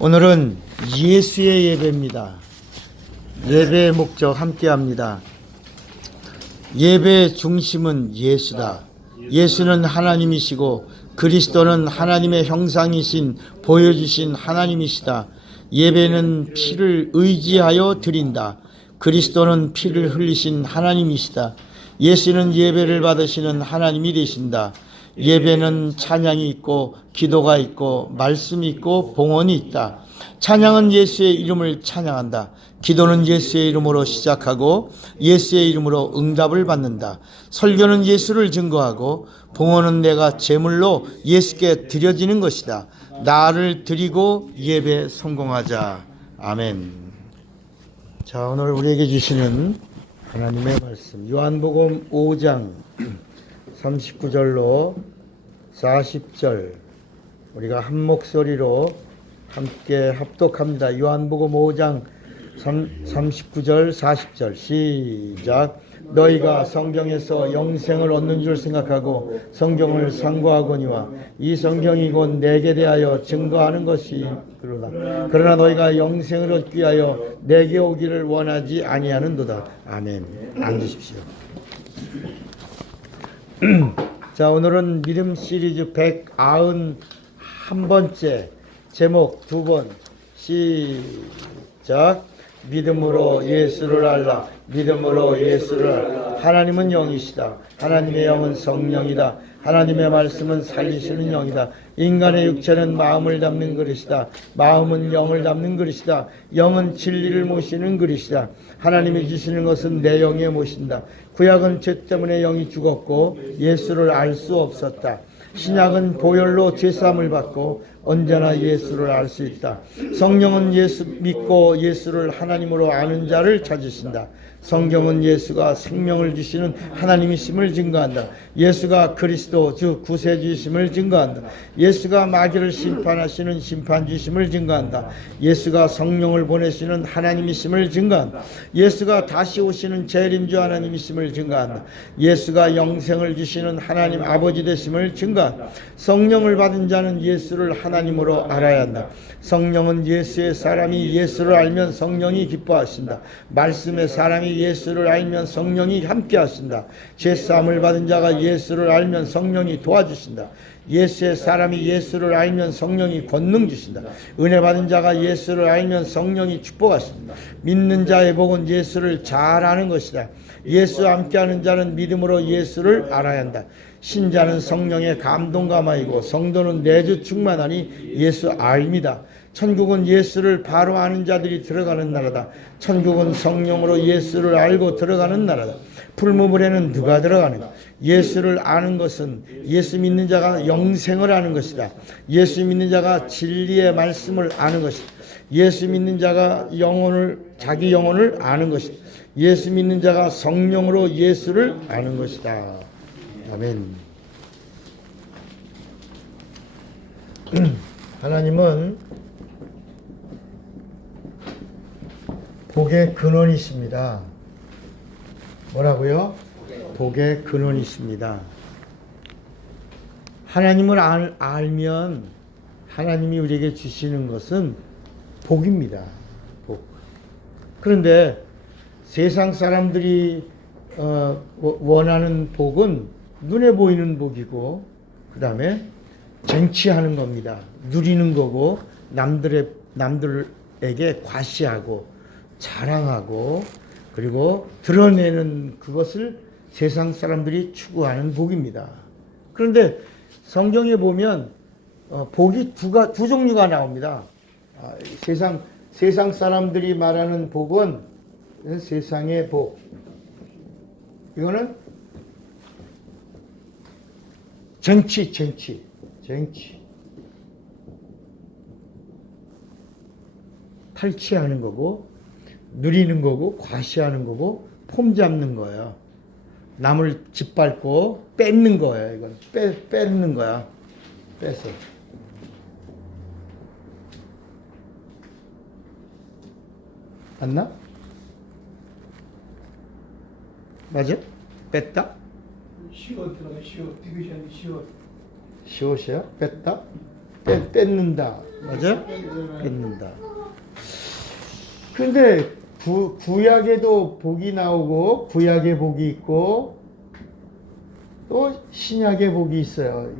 오늘은 예수의 예배입니다. 예배의 목적 함께합니다. 예배의 중심은 예수다. 예수는 하나님이시고 그리스도는 하나님의 형상이신 보여주신 하나님이시다. 예배는 피를 의지하여 드린다. 그리스도는 피를 흘리신 하나님이시다. 예수는 예배를 받으시는 하나님이 되신다. 예배는 찬양이 있고 기도가 있고 말씀이 있고 봉헌이 있다. 찬양은 예수의 이름을 찬양한다. 기도는 예수의 이름으로 시작하고 예수의 이름으로 응답을 받는다. 설교는 예수를 증거하고 봉헌은 내가 제물로 예수께 드려지는 것이다. 나를 드리고 예배 성공하자. 아멘. 자, 오늘 우리에게 주시는 하나님의 말씀 요한복음 5장 39절로 40절 우리가 한 목소리로 함께 합독합니다. 요한복음 5장 39절 40절 시작. 너희가 성경에서 영생을 얻는 줄 생각하고 성경을 상고하거니와 이 성경이 곧 내게 대하여 증거하는 것이 그러나 너희가 영생을 얻기 위하여 내게 오기를 원하지 아니하는도다. 아멘. 앉으십시오. 자, 오늘은 믿음 시리즈 191번째 제목 2번 시작. 믿음으로 예수를 알라. 믿음으로 예수를 알라. 하나님은 영이시다. 하나님의 영은 성령이다. 하나님의 말씀은 살리시는 영이다. 인간의 육체는 마음을 담는 그릇이다. 마음은 영을 담는 그릇이다. 영은 진리를 모시는 그릇이다. 하나님이 주시는 것은 내 영에 모신다. 구약은 죄 때문에 영이 죽었고 예수를 알 수 없었다. 신약은 보혈로 죄사함을 받고 언제나 예수를 알 수 있다. 성령은 예수 믿고 예수를 하나님으로 아는 자를 찾으신다. 성경은 예수가 생명을 주시는 하나님이심을 증거한다. 예수가 그리스도 즉 구세주이심을 증거한다. 예수가 마귀를 심판하시는 심판주이심을 증거한다. 예수가 성령을 보내시는 하나님이심을 증거한다. 예수가 다시 오시는 재림주 하나님이심을 증거한다. 예수가 영생을 주시는 하나님 아버지 되심을 증거한다. 성령을 받은 자는 예수를 하나님으로 알아야 한다. 성령은 예수의 사람이 예수를 알면 성령이 기뻐하신다. 말씀의 사람이 예수를 알면 성령이 함께 하신다. 죄사함을 받은 자가 예수를 알면 성령이 도와주신다. 예수의 사람이 예수를 알면 성령이 권능 주신다. 은혜 받은 자가 예수를 알면 성령이 축복하신다. 믿는 자의 복은 예수를 잘 아는 것이다. 예수와 함께하는 자는 믿음으로 예수를 알아야 한다. 신자는 성령의 감동감화이고 성도는 내주 충만하니 예수 알미다. 천국은 예수를 바로 아는 자들이 들어가는 나라다. 천국은 성령으로 예수를 알고 들어가는 나라다. 풀무불에는 누가 들어가는가? 예수를 아는 것은 예수 믿는 자가 영생을 아는 것이다. 예수 믿는 자가 진리의 말씀을 아는 것이다. 예수 믿는 자가 자기 영혼을 아는 것이다. 예수 믿는 자가 성령으로 예수를 아는 것이다. 아멘. 하나님은 복의 근원이십니다. 뭐라고요? 복의 근원이십니다. 하나님을 알면 하나님이 우리에게 주시는 것은 복입니다. 복. 그런데 세상 사람들이 원하는 복은 눈에 보이는 복이고 그 다음에 쟁취하는 겁니다. 누리는 거고 남들에게 과시하고 자랑하고 그리고 드러내는 그것을 세상 사람들이 추구하는 복입니다. 그런데 성경에 보면 복이 두 종류가 나옵니다. 세상 사람들이 말하는 복은 세상의 복. 이거는 쟁취. 탈취하는 거고 누리는 거고 과시하는 거고 폼 잡는 거예요. 남을 짓밟고 뺏는 거예요. 이건 뺏는 거야. 뺏어. 맞나? 맞아? 뺐다? 시옷 들어가 시옷 디귿이 아니라 시옷. 시옷이야? 뺐다? 뺏는다. 맞아요? 뺏는다. 근데 구약에도 복이 나오고 구약에 복이 있고 또 신약에 복이 있어요.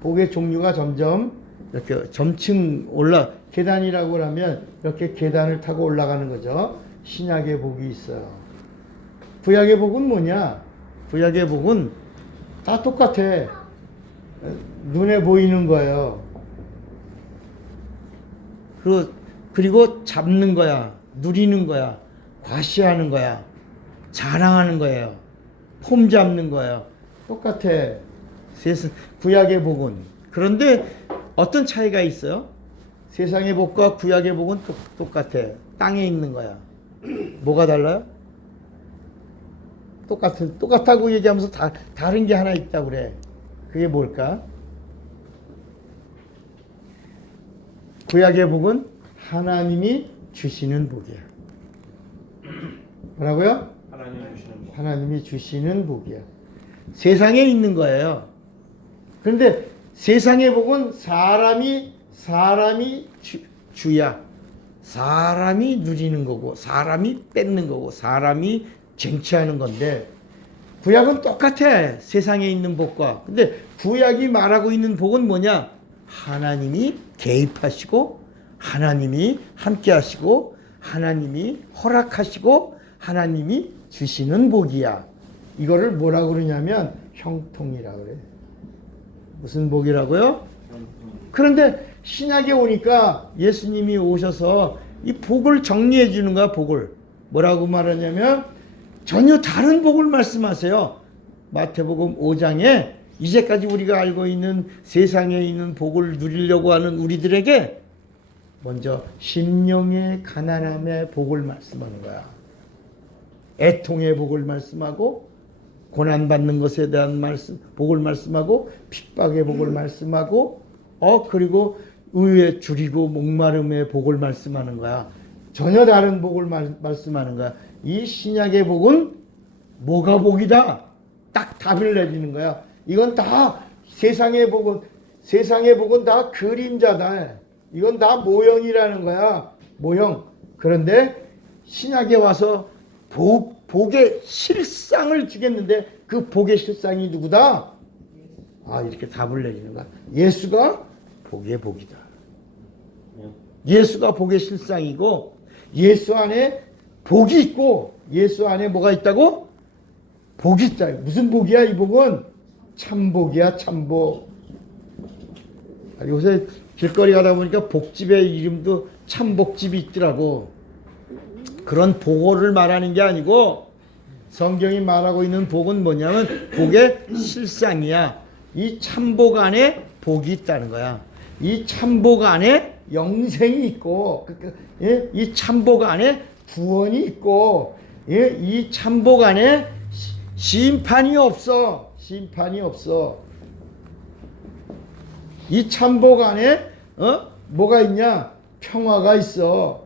복의 종류가 점점 이렇게 점층 계단이라고 하면 이렇게 계단을 타고 올라가는 거죠. 신약의 복이 있어요. 구약의 복은 뭐냐? 구약의 복은 다 똑같아. 눈에 보이는 거예요. 그리고 잡는 거야. 누리는 거야. 과시하는 거야. 자랑하는 거예요. 폼 잡는 거예요. 똑같아. 구약의 복은. 그런데 어떤 차이가 있어요? 세상의 복과 구약의 복은 똑같아. 땅에 있는 거야. 뭐가 달라요? 똑같다고 얘기하면서 다른 게 하나 있다고 그래. 그게 뭘까? 구약의 복은 하나님이 주시는 복이야. 뭐라고요? 하나님이 주시는 복이야. 세상에 있는 거예요. 그런데 세상의 복은 사람이 주야. 사람이 누리는 거고 사람이 뺏는 거고 사람이 쟁취하는 건데 구약은 똑같아. 세상에 있는 복과. 근데 구약이 말하고 있는 복은 뭐냐? 하나님이 개입하시고 하나님이 함께 하시고 하나님이 허락하시고 하나님이 주시는 복이야. 이거를 뭐라고 그러냐면 형통이라고 그래. 무슨 복이라고요? 그런데 신약에 오니까 예수님이 오셔서 이 복을 정리해 주는 거야. 복을 뭐라고 말하냐면 전혀 다른 복을 말씀하세요. 마태복음 5장에 이제까지 우리가 알고 있는 세상에 있는 복을 누리려고 하는 우리들에게 먼저 심령의 가난함의 복을 말씀하는 거야. 애통의 복을 말씀하고 고난받는 것에 대한 복을 말씀하고 핍박의 복을 말씀하고 그리고 의에 줄이고 목마름의 복을 말씀하는 거야. 전혀 다른 복을 말씀하는 거야. 이 신약의 복은 뭐가 복이다? 딱 답을 내주는 거야. 이건 다 세상의 복은 다 그림자다. 이건 다 모형이라는 거야. 모형. 그런데 신약에 와서 복의 실상을 주겠는데 그 복의 실상이 누구다? 이렇게 답을 내리는 거야. 예수가 복의 복이다. 예수가 복의 실상이고 예수 안에 복이 있고 예수 안에 뭐가 있다고? 복이 있다. 무슨 복이야? 이 복은 참복이야. 참복. 요새 길거리 가다 보니까 복집의 이름도 참복집이 있더라고. 그런 복을 말하는 게 아니고 성경이 말하고 있는 복은 뭐냐면 복의 실상이야. 이 참복 안에 복이 있다는 거야. 이 참복 안에 영생이 있고 이 참복 안에 구원이 있고 이 참복 안에 심판이 없어. 심판이 없어. 이 참복 안에 뭐가 있냐? 평화가 있어.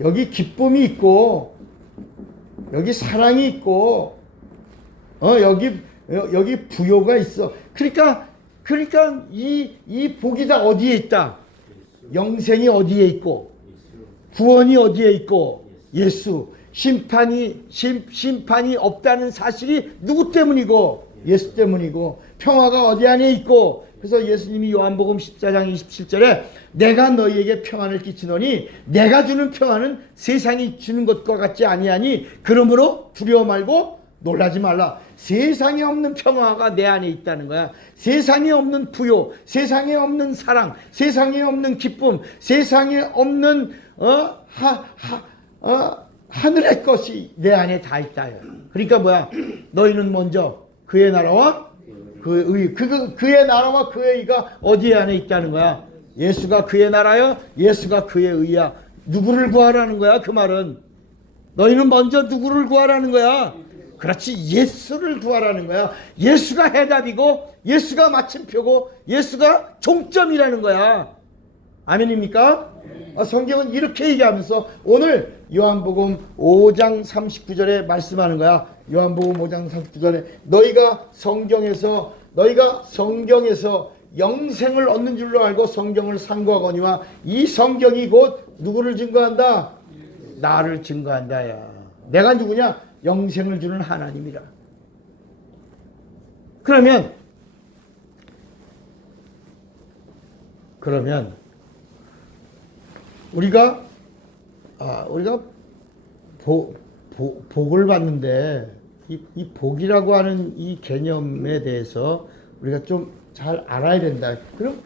여기 기쁨이 있고 여기 사랑이 있고 여기 부요가 있어. 그러니까 이 복이 다 어디에 있다? 영생이 어디에 있고 구원이 어디에 있고 예수. 심판이 없다는 사실이 누구 때문이고 예수 때문이고 평화가 어디 안에 있고. 그래서 예수님이 요한복음 14장 27절에 내가 너희에게 평안을 끼치노니 내가 주는 평안은 세상이 주는 것과 같지 아니하니 그러므로 두려워 말고 놀라지 말라. 세상에 없는 평화가 내 안에 있다는 거야. 세상에 없는 부요, 세상에 없는 사랑, 세상에 없는 기쁨, 세상에 없는 하늘의 것이 내 안에 다 있다. 그러니까 뭐야? 너희는 먼저 그의 나라와 그의 나라와 그의 의가 어디 안에 있다는 거야? 예수가 그의 나라요, 예수가 그의 의야. 누구를 구하라는 거야? 그 말은 너희는 먼저 누구를 구하라는 거야? 그렇지, 예수를 구하라는 거야. 예수가 해답이고 예수가 마침표고 예수가 종점이라는 거야. 아멘입니까? 성경은 이렇게 얘기하면서 오늘 요한복음 5장 39절에 말씀하는 거야. 요한복음 5장 39절에 너희가 성경에서 영생을 얻는 줄로 알고 성경을 상고하거니와 이 성경이 곧 누구를 증거한다? 나를 증거한다. 야. 내가 누구냐? 영생을 주는 하나님이라. 그러면 우리가 복을 받는데 이 복이라고 하는 이 개념에 대해서 우리가 좀 잘 알아야 된다. 그럼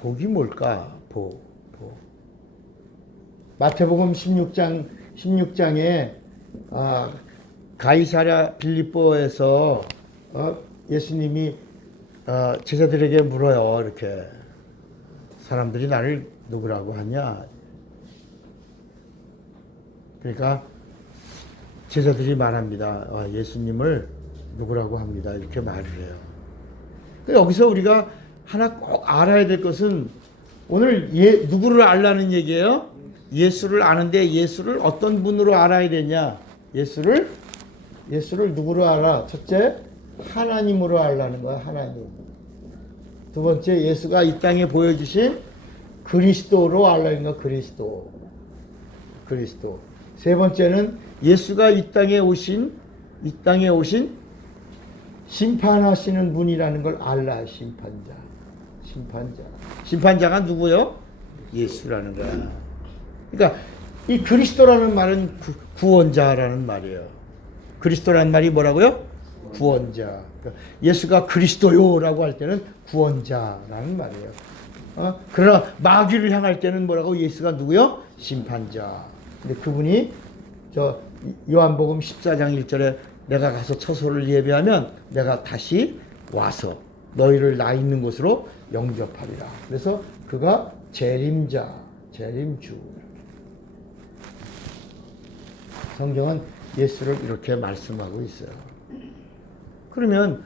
복이 뭘까? 복. 마태복음 16장에 가이사랴 빌립보에서 예수님이 제자들에게 물어요. 이렇게 사람들이 나를 누구라고 하냐? 그러니까 제자들이 말합니다. 예수님을 누구라고 합니다. 이렇게 말을 해요. 여기서 우리가 하나 꼭 알아야 될 것은 오늘 누구를 알라는 얘기예요? 예수를 아는데 예수를 어떤 분으로 알아야 되냐? 예수를 누구로 알아? 첫째, 하나님으로 알라는 거야. 하나님. 두 번째, 예수가 이 땅에 보여주신 그리스도로 알라는 거야. 그리스도. 세 번째는 예수가 이 땅에 오신 심판하시는 분이라는 걸 알라. 심판자가 누구요? 예수라는 거야. 그러니까 이 그리스도라는 말은 구원자라는 말이에요. 그리스도라는 말이 뭐라고요? 구원자. 그러니까 예수가 그리스도요라고 할 때는 구원자라는 말이에요. 그러나 마귀를 향할 때는 뭐라고? 예수가 누구요? 심판자. 근데 그분이 요한복음 14장 1절에 내가 가서 처소를 예비하면 내가 다시 와서 너희를 나 있는 곳으로 영접하리라. 그래서 그가 재림주. 성경은 예수를 이렇게 말씀하고 있어요. 그러면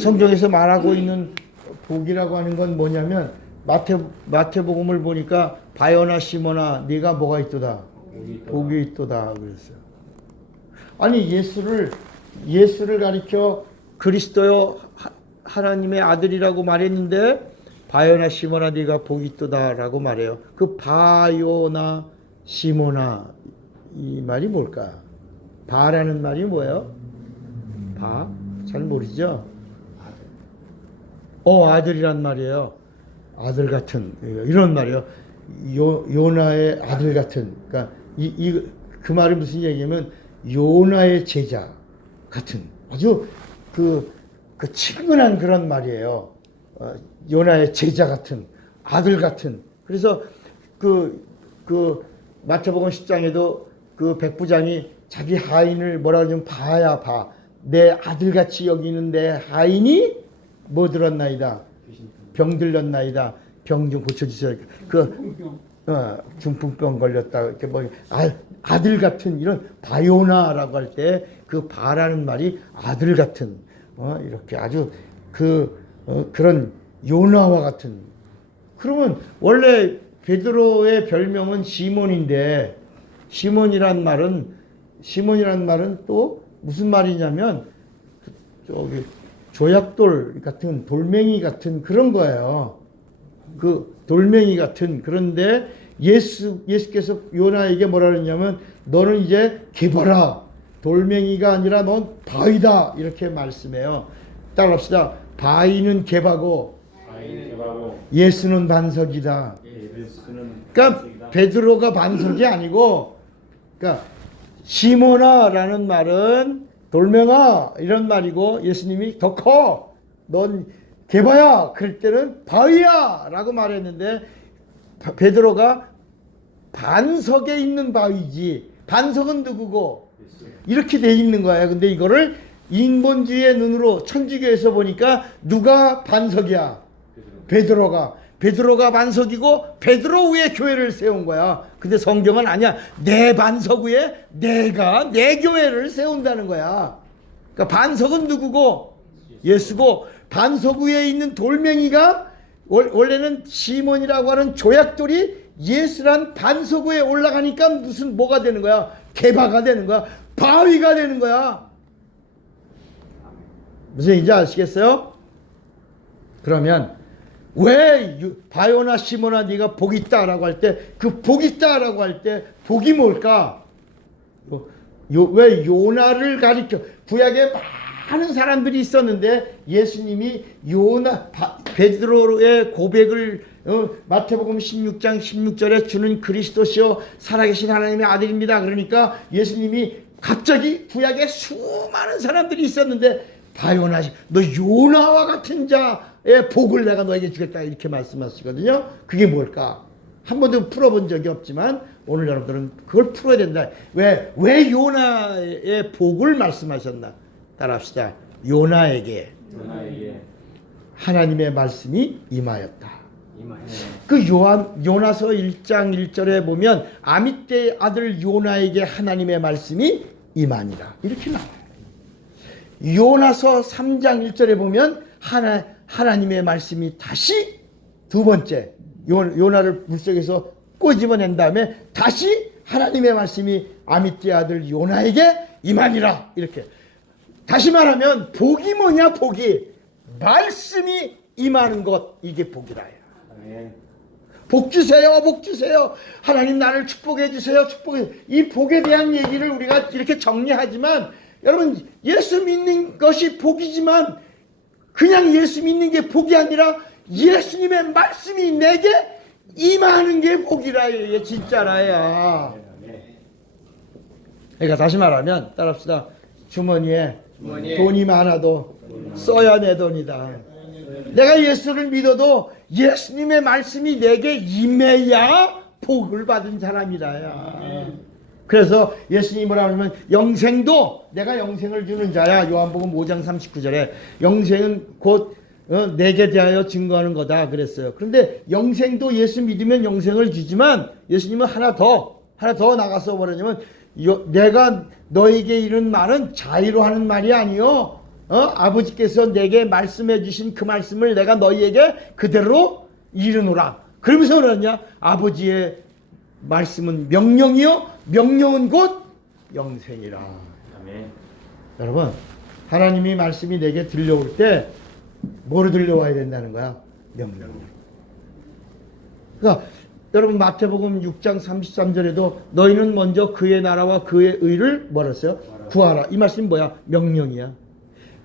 성경에서 말하고 있는 복이라고 하는 건 뭐냐면 마태복음을 보니까 바요나 시몬아 네가 뭐가 있도다? 복이 있도다 그랬어요. 아니 예수를 가리켜 그리스도요 하나님의 아들이라고 말했는데 바요나 시몬아 네가 복이 있도다라고 말해요. 그 바요나 시몬아 이 말이 뭘까? 바라는 말이 뭐예요? 잘 모르죠? 아들이란 말이에요. 아들 같은 이런 말이에요. 요나의 아들 같은. 그러니까 그 말이 무슨 얘기냐면 요나의 제자 같은 아주 그 친근한 그런 말이에요. 요나의 제자 같은 아들 같은. 그래서 그 마태복음 10장에도 그 백부장이 자기 하인을 뭐라 그러냐면 봐. 내 아들같이 여기는 내 하인이 뭐 들었나이다. 병 들렸나이다. 병 좀 고쳐주세요. 중풍병 걸렸다. 이렇게 뭐 아들 같은 이런 바요나라고 할 때 그 바라는 말이 아들 같은 이렇게 아주 그런 요나와 같은. 그러면 원래 베드로의 별명은 시몬인데 시몬이란 말은 또 무슨 말이냐면 조약돌 같은 돌멩이 같은 그런 거예요. 그 돌멩이 같은. 그런데 예수께서 요나에게 뭐라 그러냐면 너는 이제 개봐라. 돌멩이가 아니라 넌 바위다. 이렇게 말씀해요. 따라합시다. 바위는 개바고 예수는 반석이다. 그러니까 베드로가 반석이 아니고 그러니까 시몬아라는 말은 돌멩아 이런 말이고 예수님이 더 커. 넌 개바야. 그럴 때는 바위야 라고 말했는데 베드로가 반석에 있는 바위지 반석은 누구고 이렇게 돼 있는 거야. 근데 이거를 인본주의의 눈으로 천주교에서 보니까 누가 반석이야? 베드로가 반석이고 베드로 위에 교회를 세운 거야. 근데 성경은 아니야. 내 반석 위에 내가 내 교회를 세운다는 거야. 그러니까 반석은 누구고? 예수고 반석 위에 있는 돌멩이가 원래는 시몬이라고 하는 조약돌이 예수란 반석 위에 올라가니까 뭐가 되는 거야? 개바가 되는 거야. 바위가 되는 거야. 무슨 얘기인지 아시겠어요? 그러면 왜 바요나 시모나 네가 복 있다라고 할 때 그 복 있다라고 할 때 복이 뭘까? 왜 요나를 가리켜 구약에 많은 사람들이 있었는데 예수님이 베드로의 고백을 마태복음 16장 16절에 주는 그리스도시요 살아계신 하나님의 아들입니다. 그러니까 예수님이 갑자기 구약에 수많은 사람들이 있었는데 바요나 너 요나와 같은 자의 복을 내가 너에게 주겠다 이렇게 말씀하시거든요. 그게 뭘까? 한 번도 풀어본 적이 없지만 오늘 여러분들은 그걸 풀어야 된다. 왜 요나의 복을 말씀하셨나? 따라합시다. 요나에게 하나님의 말씀이 임하였다. 그 요나서 1장 1절에 보면 아미떼의 아들 요나에게 하나님의 말씀이 임하니라 이렇게 나와요. 요나서 3장 1절에 보면 하나님의 말씀이 다시 두 번째 요나를 물속에서 꼬집어낸 다음에 다시 하나님의 말씀이 아미떼의 아들 요나에게 임하니라 이렇게. 다시 말하면 복이 뭐냐? 복이 말씀이 임하는 것, 이게 복이라 해요. 복 주세요, 복 주세요. 하나님 나를 축복해 주세요, 축복해. 이 복에 대한 얘기를 우리가 이렇게 정리하지만 여러분 예수 믿는 것이 복이지만 그냥 예수 믿는 게 복이 아니라 예수님의 말씀이 내게 임하는 게 복이라 해요. 이게 진짜라야. 그러니까 다시 말하면 따라합시다. 주머니에 돈이 많아도 써야 내 돈이다. 내가 예수를 믿어도 예수님의 말씀이 내게 임해야 복을 받은 사람이라야. 그래서 예수님이 뭐라 하면 영생도 내가 영생을 주는 자야. 요한복음 5장 39절에 영생은 곧 내게 대하여 증거하는 거다 그랬어요. 그런데 영생도 예수 믿으면 영생을 주지만 예수님은 하나 더 나가서 뭐라냐면 내가 너에게 이런 말은 자의로 하는 말이 아니요. 아버지께서 내게 말씀해 주신 그 말씀을 내가 너희에게 그대로 이르노라. 그러면서 그러냐? 아버지의 말씀은 명령이요. 명령은 곧 영생이라. 아멘. 여러분, 하나님이 말씀이 내게 들려올 때 뭐로 들려와야 된다는 거야? 명령이요. 그러니까 여러분 마태복음 6장 33절에도 너희는 먼저 그의 나라와 그의 의를 뭐라 했어요? 구하라. 이 말씀이 뭐야? 명령이야.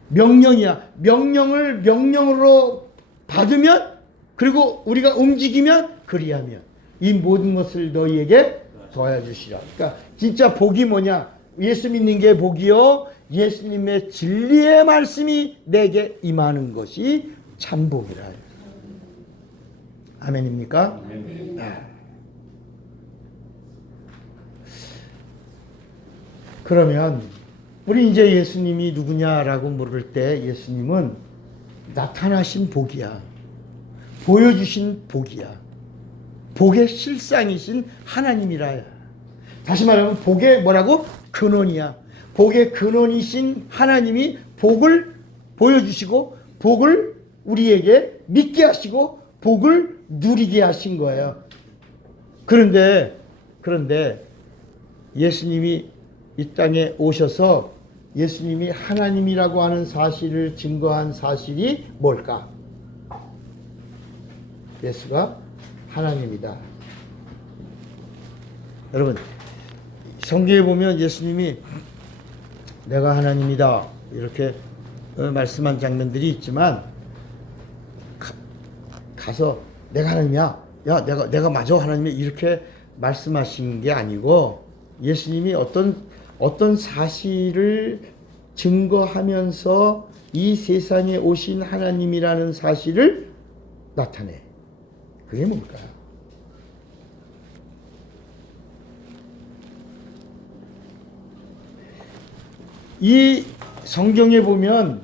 명령이야. 명령을 명령으로 받으면 그리고 우리가 움직이면 그리하면 이 모든 것을 너희에게 더하여 주시라. 그러니까 진짜 복이 뭐냐? 예수 믿는 게 복이요. 예수님의 진리의 말씀이 내게 임하는 것이 참 복이라. 아멘입니까? 아멘. 그러면 우리 이제 예수님이 누구냐라고 물을 때 예수님은 나타나신 복이야. 보여주신 복이야. 복의 실상이신 하나님이라. 다시 말하면 복의 뭐라고? 근원이야. 복의 근원이신 하나님이 복을 보여주시고 복을 우리에게 믿게 하시고 복을 누리게 하신 거예요. 그런데 예수님이 이 땅에 오셔서 예수님이 하나님이라고 하는 사실을 증거한 사실이 뭘까? 예수가 하나님이다. 여러분 성경에 보면 예수님이 내가 하나님이다 이렇게 말씀한 장면들이 있지만 가서 내가 하나님이야. 야 내가 맞아 하나님이 이렇게 말씀하신 게 아니고 예수님이 어떤 사실을 증거하면서 이 세상에 오신 하나님이라는 사실을 나타내. 그게 뭘까요? 이 성경에 보면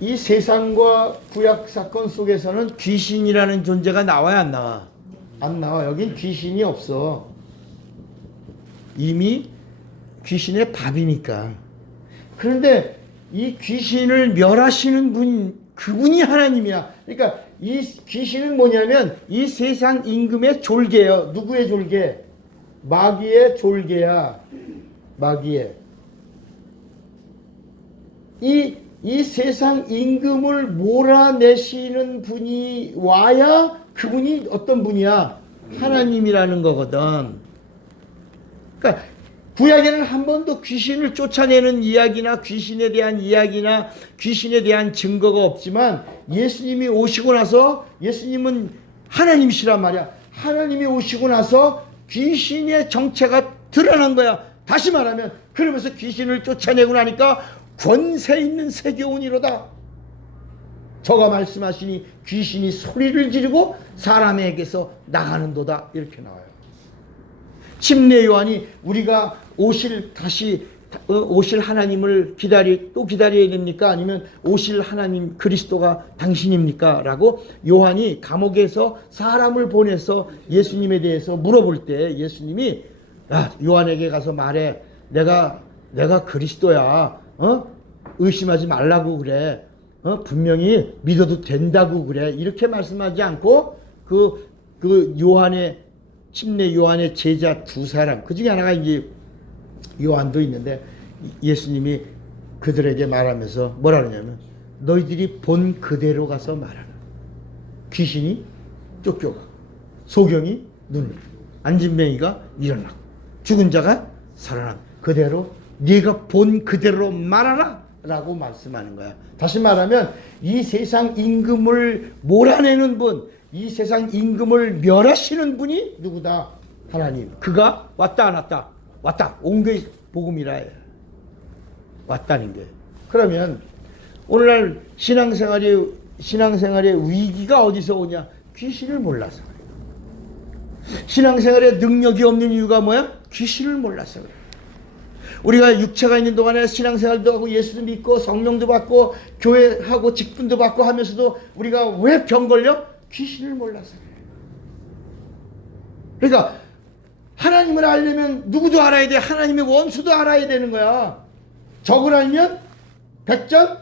이 세상과 구약 사건 속에서는 귀신이라는 존재가 나와야 안 나와? 안 나와. 여긴 귀신이 없어. 이미 귀신의 밥이니까. 그런데 이 귀신을 멸하시는 분, 그분이 하나님이야. 그러니까 이 귀신은 뭐냐면 이 세상 임금의 졸개예요. 누구의 졸개? 마귀의 졸개야. 마귀의. 이 이 세상 임금을 몰아내시는 분이 와야 그분이 어떤 분이야? 하나님이라는 거거든. 그러니까 구약에는 한 번도 귀신을 쫓아내는 이야기나 귀신에 대한 이야기나 귀신에 대한 증거가 없지만 예수님이 오시고 나서, 예수님은 하나님이시란 말이야. 하나님이 오시고 나서 귀신의 정체가 드러난 거야. 다시 말하면 그러면서 귀신을 쫓아내고 나니까 권세 있는 세계온이로다. 저가 말씀하시니 귀신이 소리를 지르고 사람에게서 나가는도다. 이렇게 나와요. 침례 요한이 우리가 오실 하나님을 또 기다려야 됩니까? 아니면 오실 하나님 그리스도가 당신입니까? 라고 요한이 감옥에서 사람을 보내서 예수님에 대해서 물어볼 때 예수님이 요한에게 가서 말해. 내가 그리스도야. 의심하지 말라고 그래. 분명히 믿어도 된다고 그래. 이렇게 말씀하지 않고 그 요한의 침례 요한의 제자 두 사람, 그 중에 하나가 이제 요한도 있는데 예수님이 그들에게 말하면서 뭐라 그러냐면 너희들이 본 그대로 가서 말하라. 귀신이 쫓겨가, 소경이 눈을, 안진뱅이가 일어나고 죽은 자가 살아나. 그대로 네가 본 그대로 말하라 라고 말씀하는 거야. 다시 말하면 이 세상 임금을 몰아내는 분, 이 세상 임금을 멸하시는 분이 누구다? 하나님. 그가 왔다 안 왔다? 왔다. 온 게 복음이라 해. 왔다는 게. 그러면 오늘날 신앙생활의 위기가 어디서 오냐? 귀신을 몰라서 그래. 신앙생활에 능력이 없는 이유가 뭐야? 귀신을 몰라서 그래. 우리가 육체가 있는 동안에 신앙생활도 하고 예수도 믿고 성령도 받고 교회하고 직분도 받고 하면서도 우리가 왜 병 걸려? 귀신을 몰라서 그래. 그러니까 하나님을 알려면 누구도 알아야 돼. 하나님의 원수도 알아야 되는 거야. 적을 알면 백전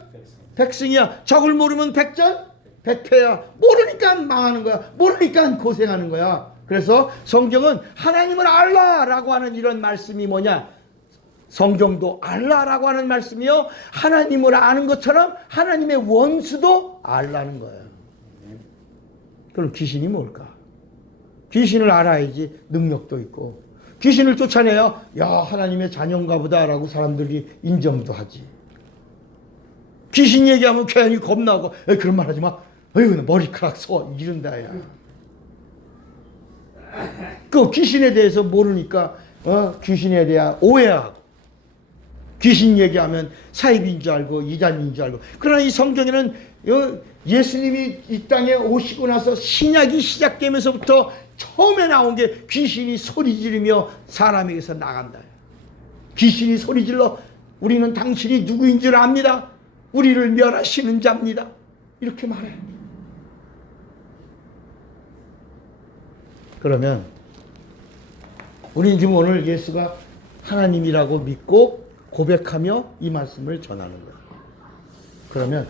백승이야. 적을 모르면 백전 백패야. 모르니까 망하는 거야. 모르니까 고생하는 거야. 그래서 성경은 하나님을 알라라고 하는 이런 말씀이 뭐냐? 성경도 알라라고 하는 말씀이요. 하나님을 아는 것처럼 하나님의 원수도 알라는 거예요. 그럼 귀신이 뭘까? 귀신을 알아야지 능력도 있고. 귀신을 쫓아내야 야 하나님의 자녀인가 보다라고 사람들이 인정도 하지. 귀신 얘기하면 괜히 겁나고 그런 말 하지 마. 어이구 머리카락 서 이른다 야. 그 귀신에 대해서 모르니까 귀신에 대한 오해하고 귀신 얘기하면 사입인 줄 알고 이단인 줄 알고. 그러나 이 성경에는 예수님이 이 땅에 오시고 나서 신약이 시작되면서부터 처음에 나온 게 귀신이 소리 지르며 사람에게서 나간다. 귀신이 소리 질러 우리는 당신이 누구인 줄 압니다. 우리를 멸하시는 자입니다. 이렇게 말해요. 그러면 우리는 지금 오늘 예수가 하나님이라고 믿고 고백하며 이 말씀을 전하는 거예요. 그러면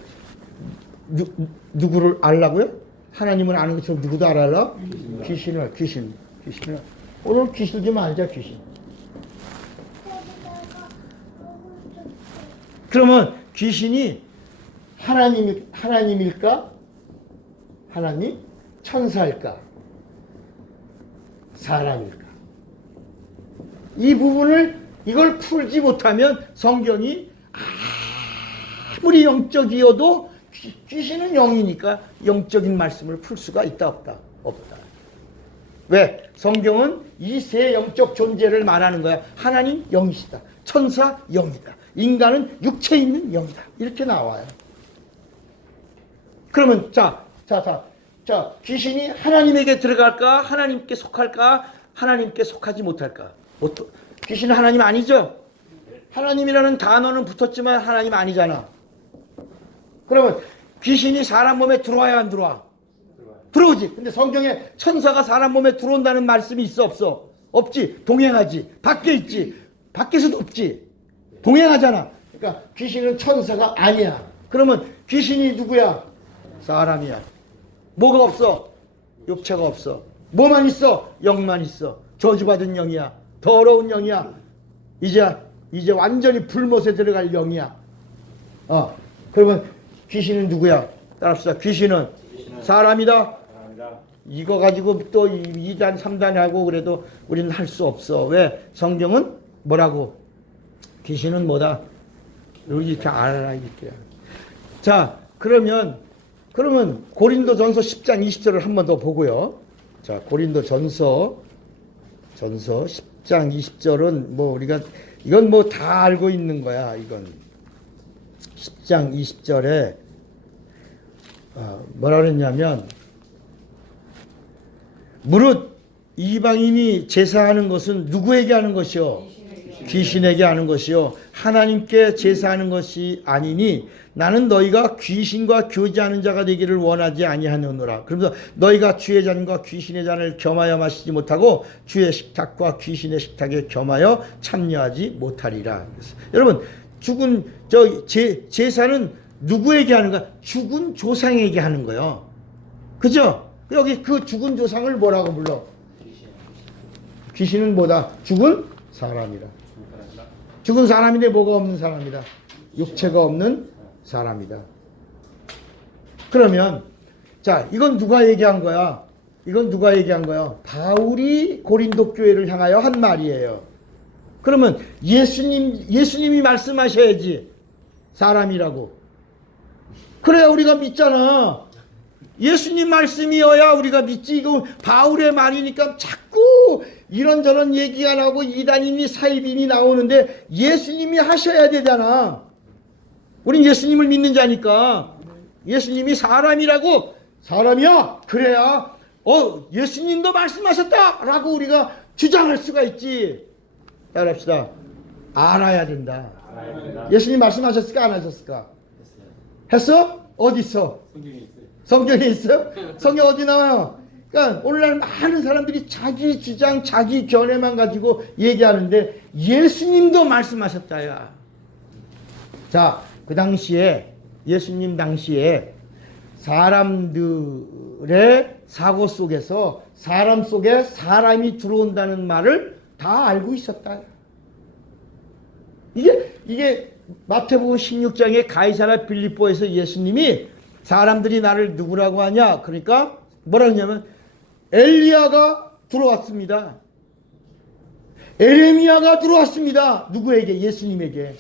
누구를 알라고요? 하나님을 아는 것처럼 누구도 알아라? 귀신을. 오늘 귀신 좀 알자. 귀신. 그러면 귀신이 하나님일까? 하나님? 천사일까? 사람일까? 이 부분을 이걸 풀지 못하면 성경이 아무리 영적이어도 귀신은 영이니까 영적인 말씀을 풀 수가 있다 없다? 없다. 왜? 성경은 이 세 영적 존재를 말하는 거야. 하나님 영이시다. 천사 영이다. 인간은 육체 있는 영이다. 이렇게 나와요. 그러면 자 귀신이 하나님에게 들어갈까? 하나님께 속할까? 하나님께 속하지 못할까? 귀신은 하나님 아니죠? 하나님이라는 단어는 붙었지만 하나님 아니잖아. 그러면 귀신이 사람 몸에 들어와야 안 들어와? 들어오지. 근데 성경에 천사가 사람 몸에 들어온다는 말씀이 있어 없어? 없지. 동행하지. 밖에 있지. 밖에서도 없지. 동행하잖아. 그러니까 귀신은 천사가 아니야. 그러면 귀신이 누구야? 사람이야. 뭐가 없어? 육체가 없어. 뭐만 있어? 영만 있어. 저주받은 영이야. 더러운 영이야. 이제 완전히 불못에 들어갈 영이야. 그러면 귀신은 누구야? 따라합시다. 귀신은 사람이다. 이거 가지고 또 2단 3단 하고 그래도 우리는 할 수 없어. 왜? 성경은 뭐라고? 귀신은 뭐다? 이렇게 알아라 이렇게. 자, 그러면 고린도전서 10장 20절을 한 번 더 보고요. 자, 고린도전서 10장 20절은 뭐 우리가 이건 뭐 다 알고 있는 거야. 이건 10장 20절에 뭐라 그랬냐면 무릇 이방인이 제사하는 것은 누구에게 하는 것이요? 귀신에게 하는 것이요 하나님께 제사하는 것이 아니니 나는 너희가 귀신과 교제하는 자가 되기를 원하지 아니하노라. 그러면서 너희가 주의 잔과 귀신의 잔을 겸하여 마시지 못하고 주의 식탁과 귀신의 식탁에 겸하여 참여하지 못하리라. 그래서 여러분 죽은 제사는 누구에게 하는 거야? 죽은 조상에게 하는 거예요. 그죠? 여기 그 죽은 조상을 뭐라고 불러? 귀신은 뭐다? 죽은 사람이라. 죽은 사람인데 뭐가 없는 사람이다. 육체가 없는 사람이다. 그러면 자, 이건 누가 얘기한 거야? 이건 누가 얘기한 거야? 바울이 고린도 교회를 향하여 한 말이에요. 그러면 예수님이 말씀하셔야지. 사람이라고. 그래야 우리가 믿잖아. 예수님 말씀이어야 우리가 믿지. 이거 바울의 말이니까 자꾸 이런저런 얘기 안 하고 이단인이 사이빈이 나오는데 예수님이 하셔야 되잖아. 우린 예수님을 믿는 자니까. 예수님이 사람이라고. 사람이야. 그래야 예수님도 말씀하셨다라고 우리가 주장할 수가 있지. 따라합시다. 알아야 된다. 예수님 말씀하셨을까 안 하셨을까? 했어? 어디 있어? 성경에 있어요? 성경 어디 나와요? 그러니까 오늘날 많은 사람들이 자기 주장, 자기 견해만 가지고 얘기하는데 예수님도 말씀하셨다야. 자, 그 당시에 예수님 당시에 사람들의 사고 속에서 사람 속에 사람이 들어온다는 말을 다 알고 있었다. 이게 마태복음 16장에 가이사랴 빌립보에서 예수님이 사람들이 나를 누구라고 하냐? 그러니까 뭐라 하냐면 엘리야가 들어왔습니다. 에레미야가 들어왔습니다. 누구에게? 예수님에게.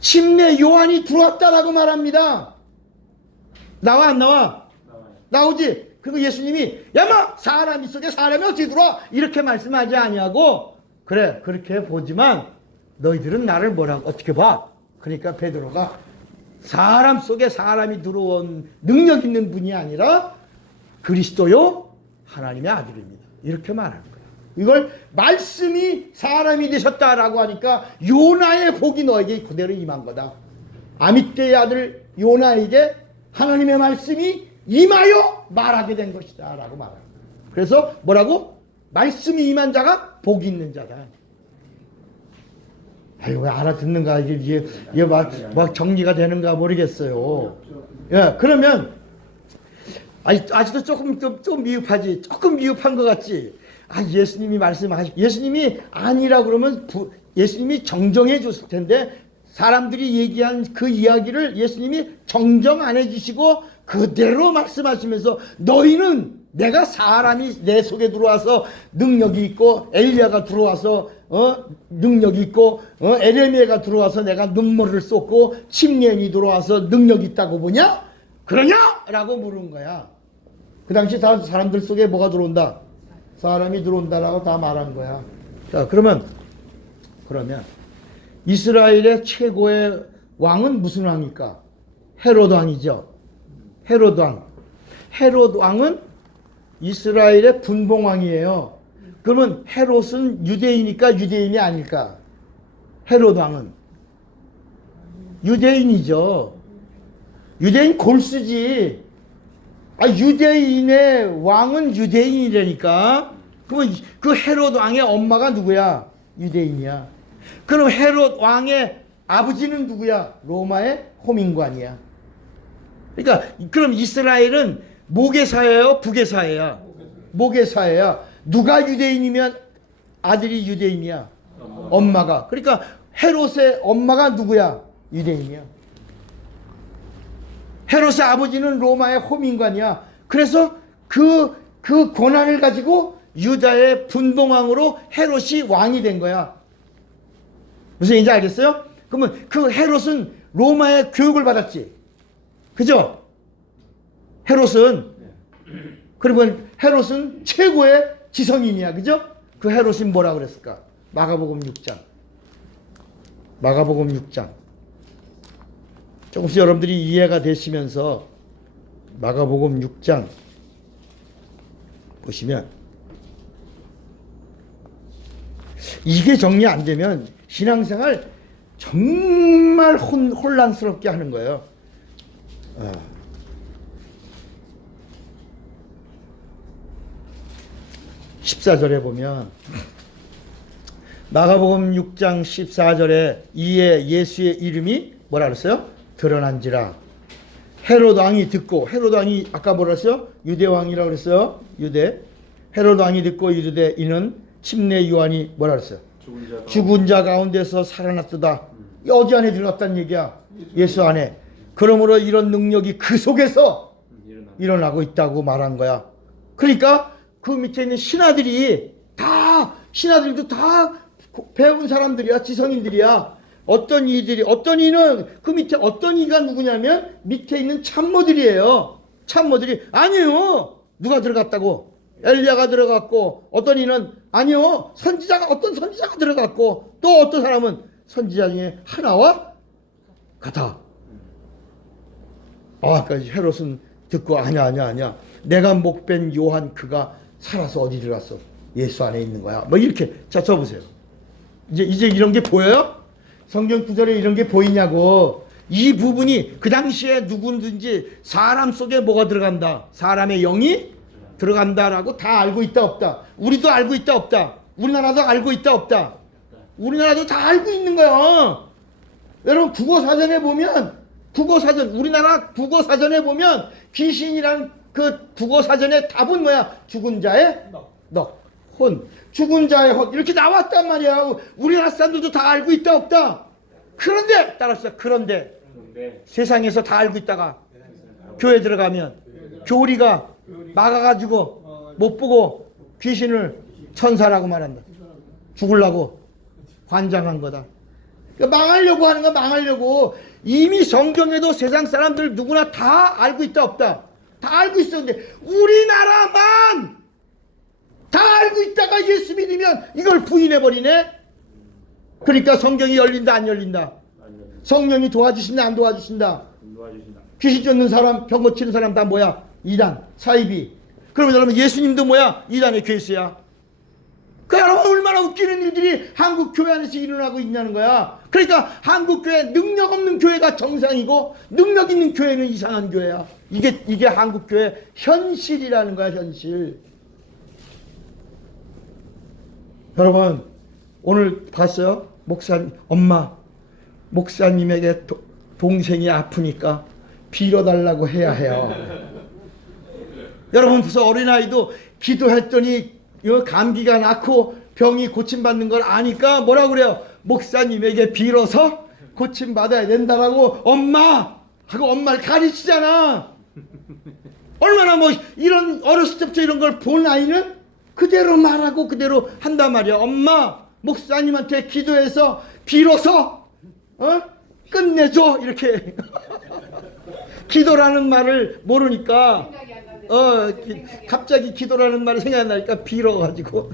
침례 요한이 들어왔다라고 말합니다. 나와 안 나와? 나오지. 그리고 예수님이 야마 사람 속에 사람이 어떻게 들어와? 이렇게 말씀하지 아니하고 그래 그렇게 보지만 너희들은 나를 뭐라고 어떻게 봐? 그러니까 베드로가 사람 속에 사람이 들어온 능력 있는 분이 아니라 그리스도요 하나님의 아들입니다. 이렇게 말하는 거예요. 이걸 말씀이 사람이 되셨다라고 하니까 요나의 복이 너에게 그대로 임한 거다. 아미떼의 아들 요나에게 하나님의 말씀이 임하여 말하게 된 것이다 라고 말합니다. 그래서 뭐라고? 말씀이 임한 자가 복이 있는 자다. 아유, 왜 알아듣는가? 이게 막 정리가 되는가 모르겠어요. 예, 그러면, 아직도 조금 미흡하지. 조금 미흡한 것 같지. 예수님이 예수님이 아니라 그러면 예수님이 정정해 줬을 텐데, 사람들이 얘기한 그 이야기를 예수님이 정정 안 해주시고, 그대로 말씀하시면서, 너희는 내가 사람이 내 속에 들어와서 능력이 있고, 엘리야가 들어와서 능력이 있고 에레미야가 들어와서 내가 눈물을 쏟고 침례인이 들어와서 능력이 있다고 보냐? 그러냐? 라고 물은 거야. 그 당시 사람들 속에 뭐가 들어온다? 사람이 들어온다라고 다 말한 거야. 자, 그러면 이스라엘의 최고의 왕은 무슨 왕일까? 헤롯 왕이죠. 헤롯 왕. 헤롯 왕은 이스라엘의 분봉왕이에요. 그러면 헤롯은 유대인이니까 유대인이 아닐까? 헤롯 왕은 유대인이죠. 유대인 골수지. 유대인의 왕은 유대인이라니까. 그러면 그 헤롯 왕의 엄마가 누구야? 유대인이야. 그럼 헤롯 왕의 아버지는 누구야? 로마의 호민관이야. 그러니까 그럼 이스라엘은 목의 사회예요? 북의 사회야? 목의 사회야. 누가 유대인이면 아들이 유대인이야? 엄마가. 그러니까 헤롯의 엄마가 누구야? 유대인이야. 헤롯의 아버지는 로마의 호민관이야. 그래서 그 권한을 가지고 유다의 분봉왕으로 헤롯이 왕이 된 거야. 무슨 얘기인지 알겠어요? 그러면 그 헤롯은 로마의 교육을 받았지. 그죠? 헤롯은, 그러면 헤롯은 최고의 지성인이야. 그죠? 그 헤롯이 뭐라 그랬을까? 마가복음 6장. 마가복음 6장. 조금씩 여러분들이 이해가 되시면서 마가복음 6장 보시면, 이게 정리 안 되면 신앙생활 정말 혼란스럽게 하는 거예요. 14절에 보면, 마가복음 6장 14절에 이에 예수의 이름이 뭐라 그랬어요? 드러난지라. 헤롯 왕이 듣고, 헤롯 왕이 아까 뭐라 그랬어요? 유대 왕이라고 그랬어요. 유대. 헤롯 왕이 듣고 이르되 이는 침례 요한이 뭐라 그랬어요? 죽은 자 가운데서 살아났다. 어디 안에 들어갔다는 얘기야. 예수 안에. 그러므로 이런 능력이 그 속에서 일어나고 있다고 말한 거야. 그러니까 그 밑에 있는 신하들도 다 배운 사람들이야. 지성인들이야. 어떤 이는 그 밑에 어떤 이가 누구냐면 밑에 있는 참모들이에요. 참모들이 아니요. 누가 들어갔다고? 엘리야가 들어갔고, 어떤 이는 아니요. 어떤 선지자가 들어갔고, 또 어떤 사람은 선지자 중에 하나와 같아. 그러니까 헤롯은 듣고 아니야. 내가 목벤 요한 그가 살아서 어디 들어갔어? 예수 안에 있는 거야. 뭐 이렇게. 자, 써보세요. 이제 이런 게 보여요? 성경 구절에 이런 게 보이냐고. 이 부분이 그 당시에 누구든지 사람 속에 뭐가 들어간다? 사람의 영이 들어간다라고 다 알고 있다 없다? 우리도 알고 있다 없다? 우리나라도 알고 있다 없다? 우리나라도 다 알고 있는 거야. 여러분 국어사전에 보면, 우리나라 국어사전에 보면 귀신이란 그 국어사전의 답은 뭐야? 죽은 자의 혼. 죽은 자의 혼. 이렇게 나왔단 말이야. 우리나라 사람들도 다 알고 있다 없다? 그런데 따라서 그런데 세상에서 다 알고 있다가 교회 들어가면 교리가 막아가지고 못 보고 귀신을 천사라고 말한다. 죽으려고 관장한 거다. 그러니까 망하려고 하는 거, 망하려고. 이미 성경에도 세상 사람들 누구나 다 알고 있다 없다? 다 알고 있었는데 우리나라만 다 알고 있다가 예수 믿으면 이걸 부인해버리네. 그러니까 성경이 열린다 안 열린다? 성령이 도와주신다 안 도와주신다? 귀신 쫓는 사람, 병 고치는 사람 다 뭐야? 이단, 사이비. 그러면 여러분 예수님도 뭐야? 이단의 괴수야. 그 여러분 얼마나 웃기는 일들이 한국 교회 안에서 일어나고 있냐는 거야. 그러니까 한국 교회, 능력 없는 교회가 정상이고 능력 있는 교회는 이상한 교회야. 이게 한국 교회 현실이라는 거야. 현실. 여러분 오늘 봤어요? 목사님에게 동생이 아프니까 빌어달라고 해야 해요. 여러분 무슨 어린아이도 기도했더니 감기가 낫고 병이 고침받는 걸 아니까 뭐라고 그래요? 목사님에게 빌어서 고침받아야 된다라고 엄마 하고 엄마를 가르치잖아. 얼마나 뭐 이런 어렸을 때부터 이런 걸 본 아이는 그대로 말하고 그대로 한단 말이야. 엄마 목사님한테 기도해서 빌어서 끝내줘 이렇게. 기도라는 말을 모르니까 갑자기 기도라는 말이 생각이 나니까 빌어가지고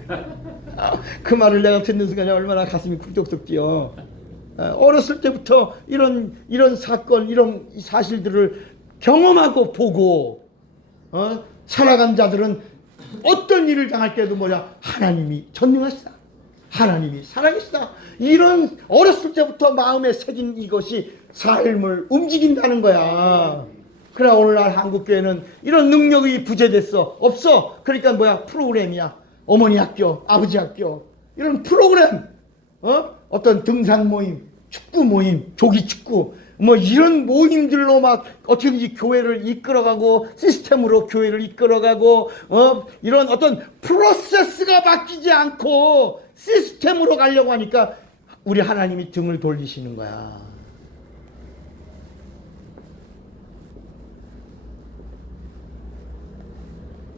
그 말을 내가 듣는 순간에 얼마나 가슴이 쿵떡떡 뛰어. 어렸을 때부터 이런 사건, 이런 사실들을 경험하고 보고 살아간 자들은 어떤 일을 당할 때도 뭐냐? 하나님이 전능하시다. 하나님이 살아계시다. 이런 어렸을 때부터 마음에 새긴 이것이 삶을 움직인다는 거야. 그러나 오늘날 한국교회는 이런 능력이 부재됐어. 없어. 그러니까 뭐야? 프로그램이야. 어머니 학교, 아버지 학교. 이런 프로그램. 어떤 등산 모임, 축구 모임, 조기 축구. 뭐 이런 모임들로 막 어떻게든지 교회를 이끌어가고 시스템으로 교회를 이끌어가고 이런 어떤 프로세스가 바뀌지 않고 시스템으로 가려고 하니까 우리 하나님이 등을 돌리시는 거야.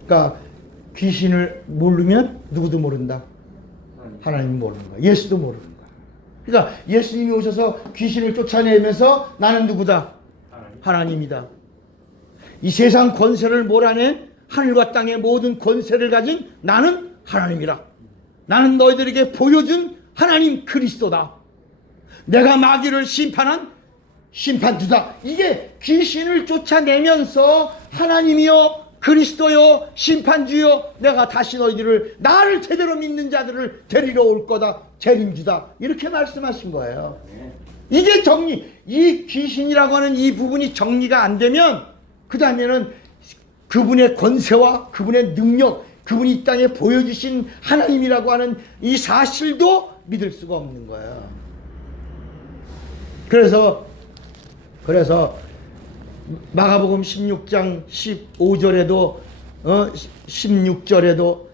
그러니까 귀신을 모르면 누구도 모른다. 하나님 모르는 거야. 예수도 모르는 거야. 그러니까 예수님이 오셔서 귀신을 쫓아내면서 나는 누구다? 하나님이다. 이 세상 권세를 몰아낸 하늘과 땅의 모든 권세를 가진 나는 하나님이라. 나는 너희들에게 보여준 하나님 그리스도다. 내가 마귀를 심판한 심판주다. 이게 귀신을 쫓아내면서 하나님이여 그리스도여 심판주여 내가 다시 너희들을 나를 제대로 믿는 자들을 데리러 올 거다. 재림주다. 이렇게 말씀하신 거예요. 이게 정리. 이 귀신이라고 하는 이 부분이 정리가 안 되면 그 다음에는 그분의 권세와 그분의 능력, 그분이 이 땅에 보여주신 하나님이라고 하는 이 사실도 믿을 수가 없는 거예요. 그래서 마가복음 16장 15절에도 16절에도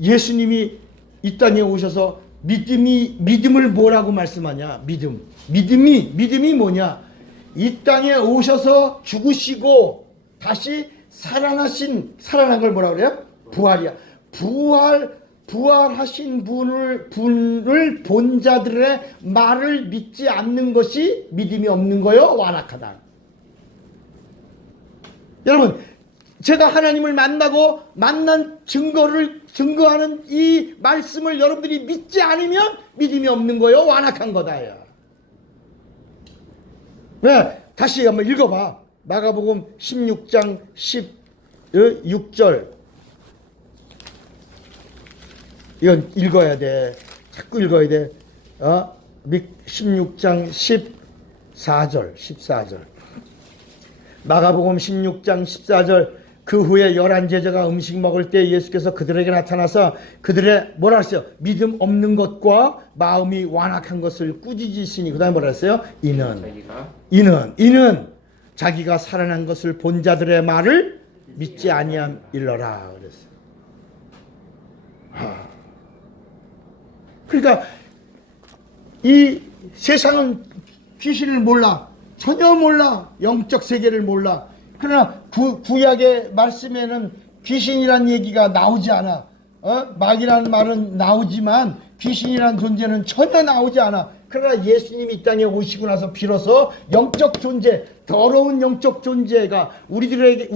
예수님이 이 땅에 오셔서 믿음을 뭐라고 말씀하냐? 믿음이 뭐냐? 이 땅에 오셔서 죽으시고 다시 살아난 걸 뭐라 그래요? 부활이야. 부활하신 분을 본 자들의 말을 믿지 않는 것이 믿음이 없는 거요, 완악하다. 여러분, 제가 하나님을 만난 증거하는 이 말씀을 여러분들이 믿지 않으면 믿음이 없는 거요, 완악한 거다. 야. 왜? 다시 한번 읽어봐. 마가복음 16장 16절. 이건 읽어야 돼. 자꾸 읽어야 돼. 16장 14절. 마가복음 16장 14절. 그 후에 11 제자가 음식 먹을 때 예수께서 그들에게 나타나서 그들의 뭐라 했어요? 믿음 없는 것과 마음이 완악한 것을 꾸짖으시니 그 다음에 뭐라 했어요? 이는 자기가 살아난 것을 본 자들의 말을 믿지 아니함일러라 그랬어요. 그러니까 이 세상은 귀신을 몰라. 전혀 몰라. 영적 세계를 몰라. 그러나 구약의 말씀에는 귀신이란 얘기가 나오지 않아. 마귀라는 말은 나오지만 귀신이란 존재는 전혀 나오지 않아. 그러나 예수님이 이 땅에 오시고 나서 비로소 영적 존재, 더러운 영적 존재가 우리들의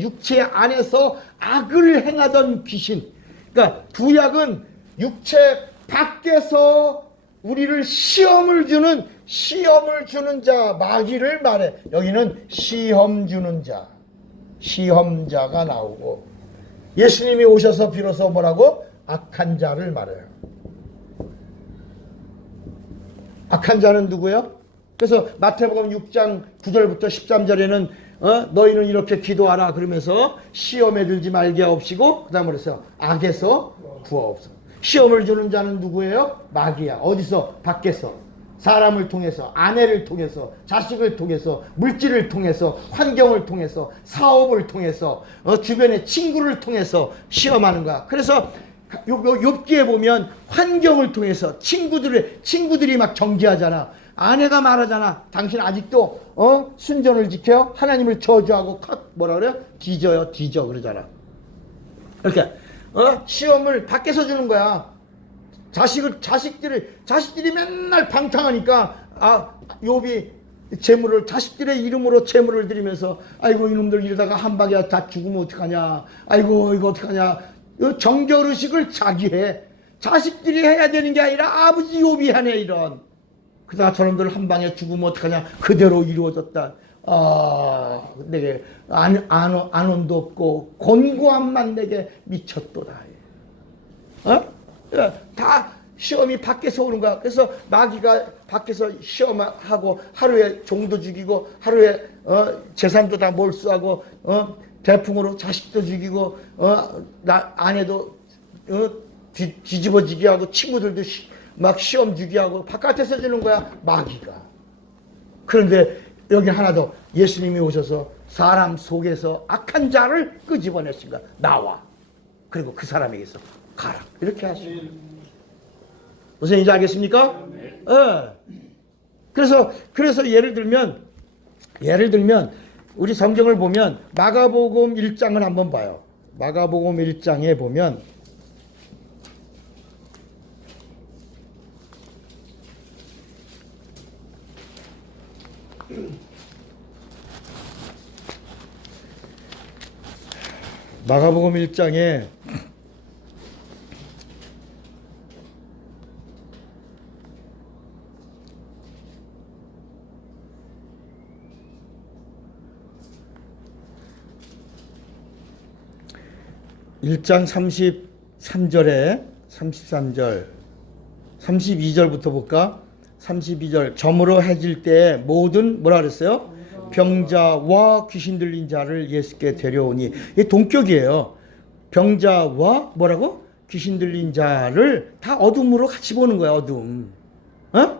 육체 안에서 악을 행하던 귀신. 그러니까 구약은 육체 밖에서 우리를 시험을 주는 자, 마귀를 말해. 여기는 시험 주는 자, 시험자가 나오고, 예수님이 오셔서 비로소 뭐라고? 악한 자를 말해요. 악한 자는 누구예요? 그래서 마태복음 6장 9절부터 13절에는 너희는 이렇게 기도하라 그러면서 시험에 들지 말게 하옵시고, 그 다음에 그래서 악에서 구하옵소서. 시험을 주는 자는 누구예요? 마귀야. 어디서? 밖에서. 사람을 통해서, 아내를 통해서, 자식을 통해서, 물질을 통해서, 환경을 통해서, 사업을 통해서, 주변의 친구를 통해서 시험하는 거야. 그래서 욥기에 보면 환경을 통해서 친구들이 막 정죄하잖아. 아내가 말하잖아. 당신 아직도 순전을 지켜? 하나님을 저주하고 뭐라 그래요? 뒤져 그러잖아. 이렇게 시험을 밖에서 주는 거야. 자식들이 맨날 방탕하니까 욥이 자식들의 이름으로 재물을 드리면서 아이고 이놈들 이러다가 한 방에 다 죽으면 어떡하냐. 아이고 이거 어떡하냐. 정결의식을 자기 해. 자식들이 해야 되는 게 아니라 아버지 욥이 하네 이런. 그러다가 저놈들 한 방에 죽으면 어떡하냐. 그대로 이루어졌다. 내게 안원도 없고 곤고함만 내게 미쳤도다. 다 시험이 밖에서 오는 거야. 그래서 마귀가 밖에서 시험하고 하루에 종도 죽이고 하루에 재산도 다 몰수하고 대풍으로 자식도 죽이고 아내도 뒤집어지게 하고 친구들도 막 시험 주게 하고 바깥에서 주는 거야 마귀가. 그런데 여기 하나 더, 예수님이 오셔서 사람 속에서 악한 자를 끄집어내신 거야. 나와. 그리고 그 사람에게서 가라. 이렇게 하시고. 무슨 얘기인지 알겠습니까? 그래서 예를 들면 우리 성경을 보면 마가복음 1장을 한번 봐요. 마가복음 1장에 보면 마가복음 1장에 일장 33절에 33절 32절부터 볼까? 32절 저물어 해질 때 모든 뭐라 그랬어요? 병자와 귀신 들린 자를 예수께 데려오니 이게 동격이에요. 병자와 뭐라고? 귀신 들린 자를 다 어둠으로 같이 보는 거야. 어둠. 어?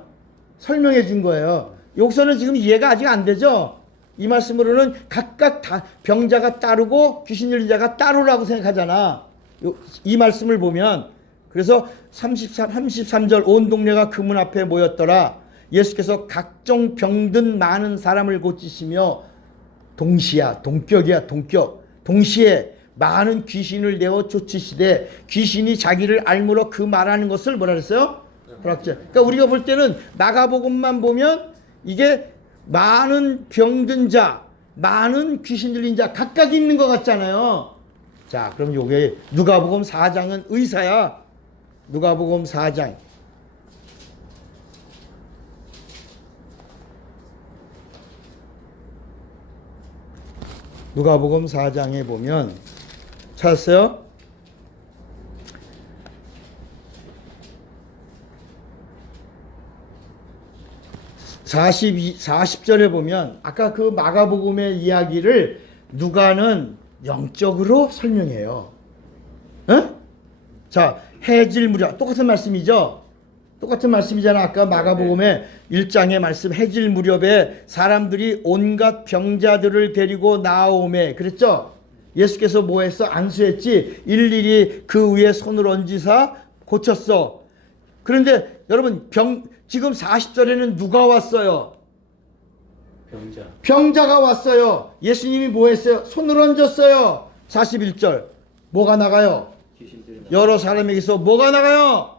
설명해 준 거예요. 여기서는 지금 이해가 아직 안 되죠? 이 말씀으로는 각각 다 병자가 따르고 귀신 들린 자가 따르라고 생각하잖아. 이 말씀을 보면 그래서 33절 온 동네가 그 문 앞에 모였더라. 예수께서 각종 병든 많은 사람을 고치시며 동시야 동격이야 동격 동시에 많은 귀신을 내어 쫓으시되 귀신이 자기를 알므로 그 말하는 것을 뭐라 그랬어요? 그러니까 우리가 볼 때는 마가복음만 보면 이게 많은 병든 자, 많은 귀신 들린 자 각각 있는 것 같잖아요. 자, 그럼 요게 누가복음 4장은 의사야. 누가복음 4장. 누가복음 4장에 보면 찾았어요? 40절에 보면 아까 그 마가복음의 이야기를 누가는 영적으로 설명해요. 어? 자, 해질 무렵 똑같은 말씀이죠. 똑같은 말씀이잖아. 아까 마가복음의 1장의 말씀 해질 무렵에 사람들이 온갖 병자들을 데리고 나오매 그랬죠. 예수께서 뭐 했어? 안수했지. 일일이 그 위에 손을 얹으사 고쳤어. 그런데 여러분 지금 40절에는 누가 왔어요? 병자가 왔어요. 예수님이 뭐 했어요? 손을 얹었어요. 41절 뭐가 나가요? 여러 사람에게서 뭐가 나가요?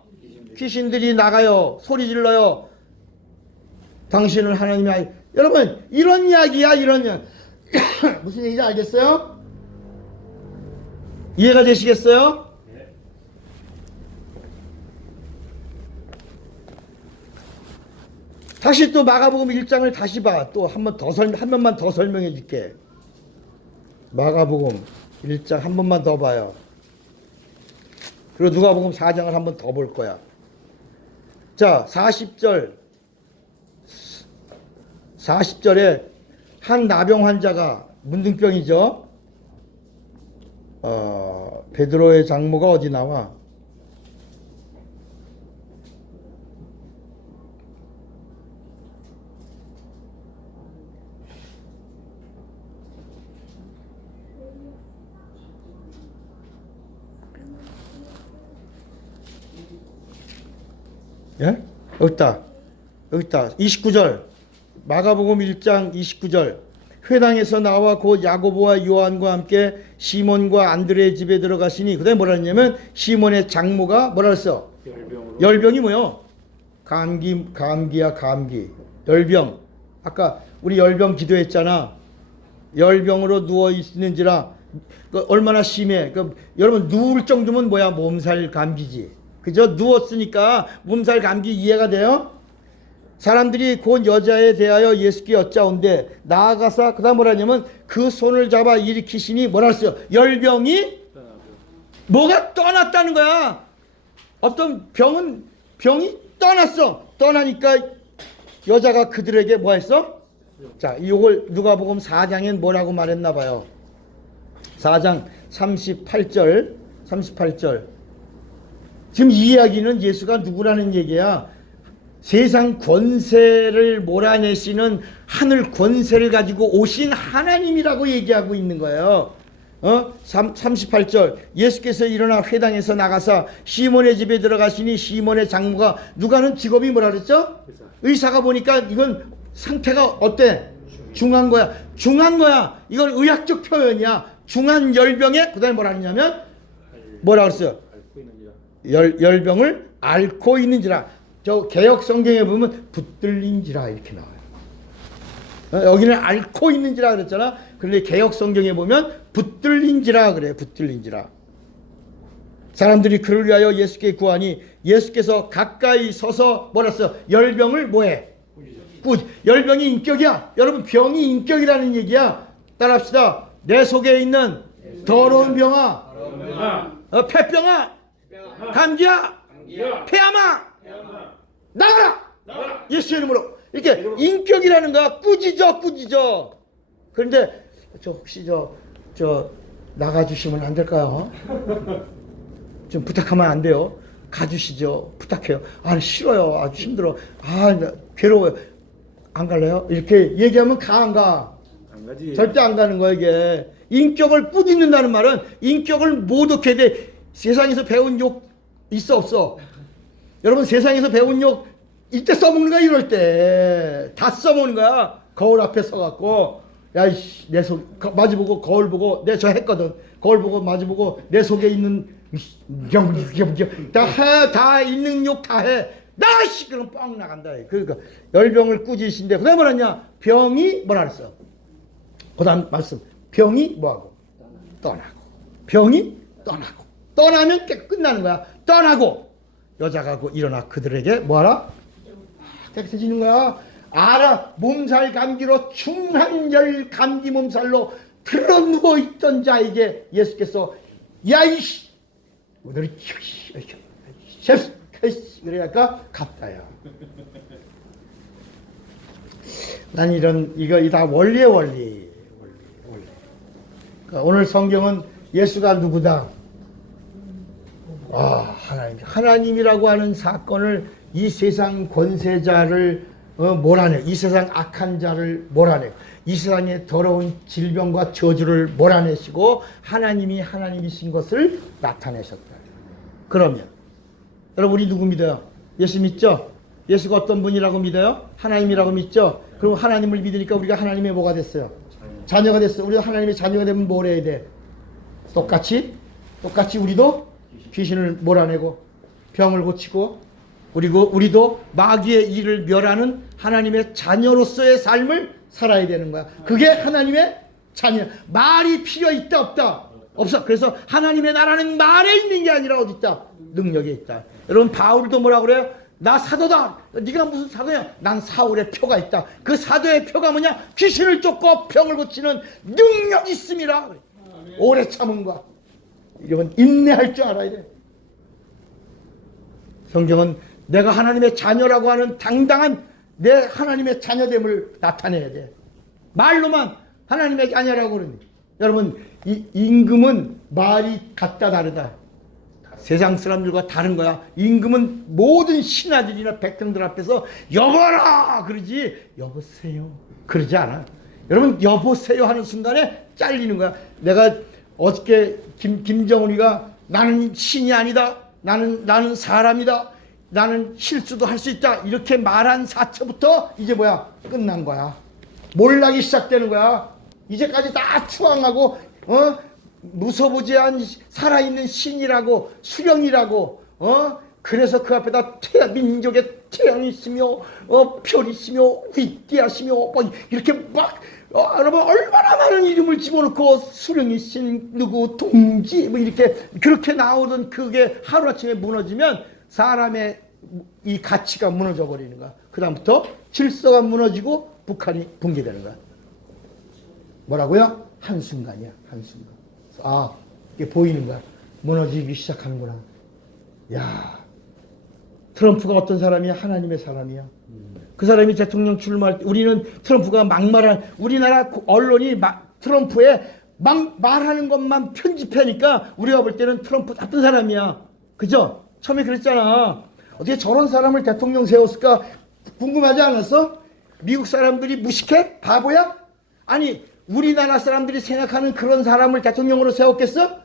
귀신들이 나가요. 소리 질러요. 당신은 하나님의 아이. 여러분 이런 이야기야. 이런 이야기. 무슨 얘기인지 알겠어요? 이해가 되시겠어요? 다시 또 마가복음 1장을 다시 봐. 또 한 번만 더 설명해 줄게. 마가복음 1장 한 번만 더 봐요. 그리고 누가복음 4장을 한 번 더 볼 거야. 자, 40절에 한 나병 환자가 문둥병이죠. 베드로의 장모가 어디 나와? 예? 여기 있다. 29절. 마가복음 1장 29절. 회당에서 나와 곧 야고보와 요한과 함께 시몬과 안드레의 집에 들어가시니 그다음에 뭐라 했냐면 시몬의 장모가 뭐라 했어? 열병이 뭐요? 감기야 감기. 열병. 아까 우리 열병 기도했잖아. 열병으로 누워 있는지라 얼마나 심해. 여러분 누울 정도면 뭐야? 몸살 감기지. 그죠? 누웠으니까 몸살 감기 이해가 돼요? 사람들이 곧 여자에 대하여 예수께 여짜온데 나아가서 그 다음 뭐라 하냐면 그 손을 잡아 일으키시니 뭐라 했어요? 열병이 뭐가 떠났다는 거야. 어떤 병이 떠났어. 떠나니까 여자가 그들에게 뭐 했어? 자, 이걸 누가복음 4장엔 뭐라고 말했나 봐요. 4장 38절 지금 이 이야기는 예수가 누구라는 얘기야? 세상 권세를 몰아내시는 하늘 권세를 가지고 오신 하나님이라고 얘기하고 있는 거예요. 38절 예수께서 일어나 회당에서 나가서 시몬의 집에 들어가시니 시몬의 장모가 누가는 직업이 뭐라 그랬죠? 의사가 보니까 이건 상태가 어때? 중한 거야. 이건 의학적 표현이야. 중한 열병에 그다음에 뭐라 하냐면 뭐라 그랬어요? 열병을 앓고 있는지라. 저 개역 성경에 보면 붙들린지라 이렇게 나와요. 여기는 앓고 있는지라 그랬잖아. 그런데 개역 성경에 보면 붙들린지라 그래. 붙들린지라. 사람들이 그를 위하여 예수께 구하니 예수께서 가까이 서서 뭐라 했어? 열병을 뭐해? 열병이 인격이야. 여러분 병이 인격이라는 얘기야. 따라합시다. 내 속에 있는 더러운 병아, 폐병아, 감기야, 폐암아, 나가라! 예수 이름으로. 이렇게 인격이라는 거야. 꾸짖어. 그런데 혹시 나가주시면 안 될까요? 좀 부탁하면 안 돼요? 가주시죠. 부탁해요. 아, 싫어요. 아주 힘들어. 아, 괴로워요. 안 갈래요? 이렇게 얘기하면 안 가? 안 가지. 절대 안 가는 거야, 이게. 인격을 꾸짖는다는 말은 인격을 모독해야 돼. 세상에서 배운 욕 있어, 없어? 여러분, 세상에서 배운 욕 이때 써먹는 거야, 이럴 때. 다 써먹는 거야. 거울 앞에 서갖고. 야, 이씨, 내 속, 마주보고, 거울 보고, 내 저 했거든. 거울 보고, 마주보고, 내 속에 있는, 다 있는 욕 다 해. 나씨! 그럼 뻥 나간다. 그러니까, 열병을 꾸짖으신데, 그 다음에 뭐랬냐? 병이 뭐라 그랬어? 그 다음 말씀. 병이 뭐하고? 떠나고. 병이 떠나고. 떠나면 끝나는 거야. 떠나고. 여자가 일어나 그들에게 뭐하라? 깨끗해지는 거야. 알아. 몸살 감기로 중한열 감기 몸살로 들어 누워 있던 자에게 예수께서 야이씨 오늘은 셰프 그래야까 갔다야. 난 이거 다 원리의 원리. 그러니까 오늘 성경은 예수가 누구다? 하나님이라고 하는 사건을 이 세상 권세자를 몰아내, 이 세상 악한 자를 몰아내, 이 세상의 더러운 질병과 저주를 몰아내시고 하나님이 하나님이신 것을 나타내셨다. 그러면 여러분 우리 누구 믿어요? 예수 믿죠? 예수가 어떤 분이라고 믿어요? 하나님이라고 믿죠? 그럼 하나님을 믿으니까 우리가 하나님의 뭐가 됐어요? 자녀가 됐어. 우리가 하나님의 자녀가 되면 뭘 해야 돼? 똑같이 우리도 귀신을 몰아내고 병을 고치고 우리도 마귀의 일을 멸하는 하나님의 자녀로서의 삶을 살아야 되는 거야. 그게 하나님의 자녀. 말이 필요 있다 없다? 없어. 그래서 하나님의 나라는 말에 있는 게 아니라 어디 있다? 능력에 있다. 여러분 바울도 뭐라 그래요? 나 사도다. 네가 무슨 사도냐? 난 사울의 표가 있다. 그 사도의 표가 뭐냐? 귀신을 쫓고 병을 고치는 능력이 있음이라. 오래 참음과 이런 인내할 줄 알아야 돼. 성경은 내가 하나님의 자녀라고 하는 당당한 내 하나님의 자녀됨을 나타내야 돼. 말로만 하나님의 자녀라고 그러니. 여러분 이 임금은 말이 같다 다르다. 세상 사람들과 다른 거야. 임금은 모든 신하들이나 백성들 앞에서 여보라 그러지 여보세요 그러지 않아. 여러분 여보세요 하는 순간에 잘리는 거야. 내가 어저께 김정은이가 나는 신이 아니다. 나는 사람이다. 나는 실수도 할 수 있다. 이렇게 말한 사체부터 이제 뭐야? 끝난 거야. 몰락이 시작되는 거야. 이제까지 다 추앙하고 무서부지한 살아있는 신이라고 수령이라고 그래서 그 앞에다 민족의 태양이 있으며 별이 있으며 위대하시며 뭐 이렇게 막 여러분 얼마나 많은 이름을 집어넣고 수령이 신 누구 동지 뭐 이렇게 그렇게 나오던 그게 하루아침에 무너지면 사람의 이 가치가 무너져 버리는 거야. 그 다음부터 질서가 무너지고 북한이 붕괴되는 거야. 뭐라고요? 한순간이야. 한순간. 아, 이게 보이는 거야. 무너지기 시작하는구나. 야, 트럼프가 어떤 사람이야? 하나님의 사람이야. 그 사람이 대통령 출마할 때 우리는 트럼프가 막말한 우리나라 언론이 트럼프의 말하는 것만 편집하니까 우리가 볼 때는 트럼프 나쁜 사람이야. 그죠? 처음에 그랬잖아. 어떻게 저런 사람을 대통령 세웠을까 궁금하지 않았어? 미국 사람들이 무식해? 바보야? 아니 우리나라 사람들이 생각하는 그런 사람을 대통령으로 세웠겠어?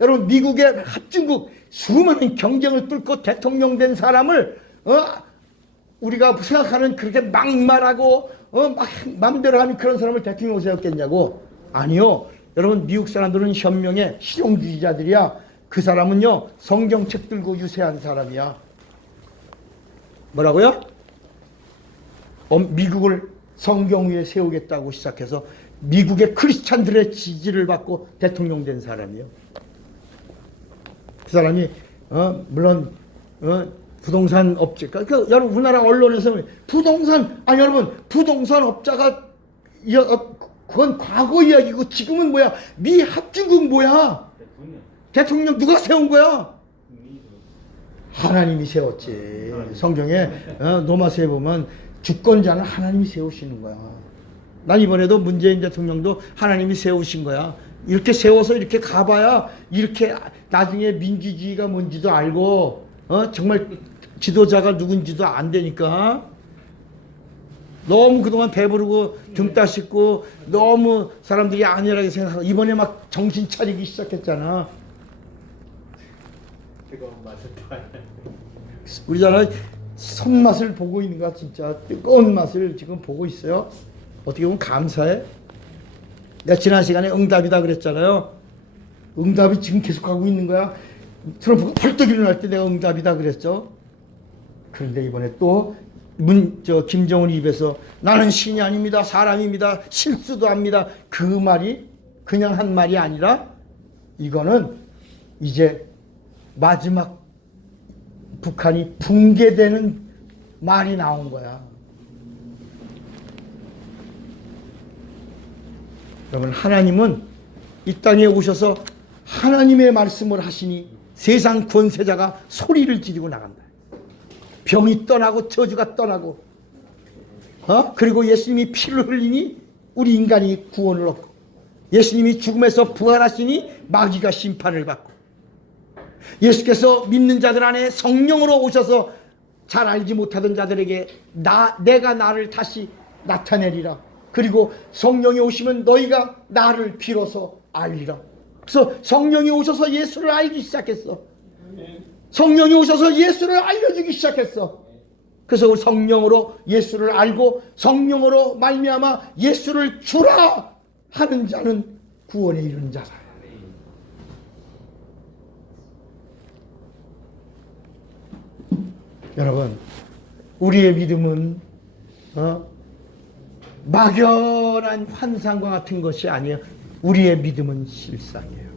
여러분 미국의 합중국 수많은 경쟁을 뚫고 대통령 된 사람을 우리가 생각하는 그렇게 막말하고 막 맘대로 하는 그런 사람을 대통령으로 세웠겠냐고. 아니요. 여러분 미국 사람들은 현명해 실용주의자들이야. 그 사람은요 성경책 들고 유세한 사람이야. 뭐라고요? 미국을 성경 위에 세우겠다고 시작해서 미국의 크리스찬들의 지지를 받고 대통령 된 사람이요. 그 사람이 물론 부동산 업체, 그러니까 여러분 우리나라 언론에서 부동산 여러분 부동산 업자가 그건 과거 이야기고 지금은 뭐야? 미 합중국 뭐야? 대통령 누가 세운 거야? 하나님이 세웠지. 성경에 로마서에 보면 주권자는 하나님이 세우시는 거야. 난 이번에도 문재인 대통령도 하나님이 세우신 거야. 이렇게 세워서 이렇게 가봐야 이렇게 나중에 민주주의가 뭔지도 알고 정말 지도자가 누군지도 안 되니까. 너무 그동안 배부르고 등 따숩고 너무 사람들이 안일하게 생각하고 이번에 막 정신 차리기 시작했잖아. 우리나라 손맛을 보고 있는 거야. 진짜 뜨거운 맛을 지금 보고 있어요. 어떻게 보면 감사해. 내가 지난 시간에 응답이다 그랬잖아요. 응답이 지금 계속하고 있는 거야. 트럼프가 벌떡 일어날 때 내가 응답이다 그랬죠. 그런데 이번에 또 김정은 입에서 나는 신이 아닙니다. 사람입니다. 실수도 합니다. 그 말이 그냥 한 말이 아니라 이거는 이제 마지막 북한이 붕괴되는 말이 나온 거야. 여러분 하나님은 이 땅에 오셔서 하나님의 말씀을 하시니 세상 권세자가 소리를 지르고 나간다. 병이 떠나고 저주가 떠나고 그리고 예수님이 피를 흘리니 우리 인간이 구원을 얻고 예수님이 죽음에서 부활하시니 마귀가 심판을 받고 예수께서 믿는 자들 안에 성령으로 오셔서 잘 알지 못하던 자들에게 내가 나를 다시 나타내리라. 그리고 성령이 오시면 너희가 나를 비로소 알리라. 그래서 성령이 오셔서 예수를 알기 시작했어. 성령이 오셔서 예수를 알려주기 시작했어. 그래서 성령으로 예수를 알고 성령으로 말미암아 예수를 주라 하는 자는 구원에 이르는 자다. 여러분 우리의 믿음은 막연한 환상과 같은 것이 아니에요. 우리의 믿음은 실상이에요.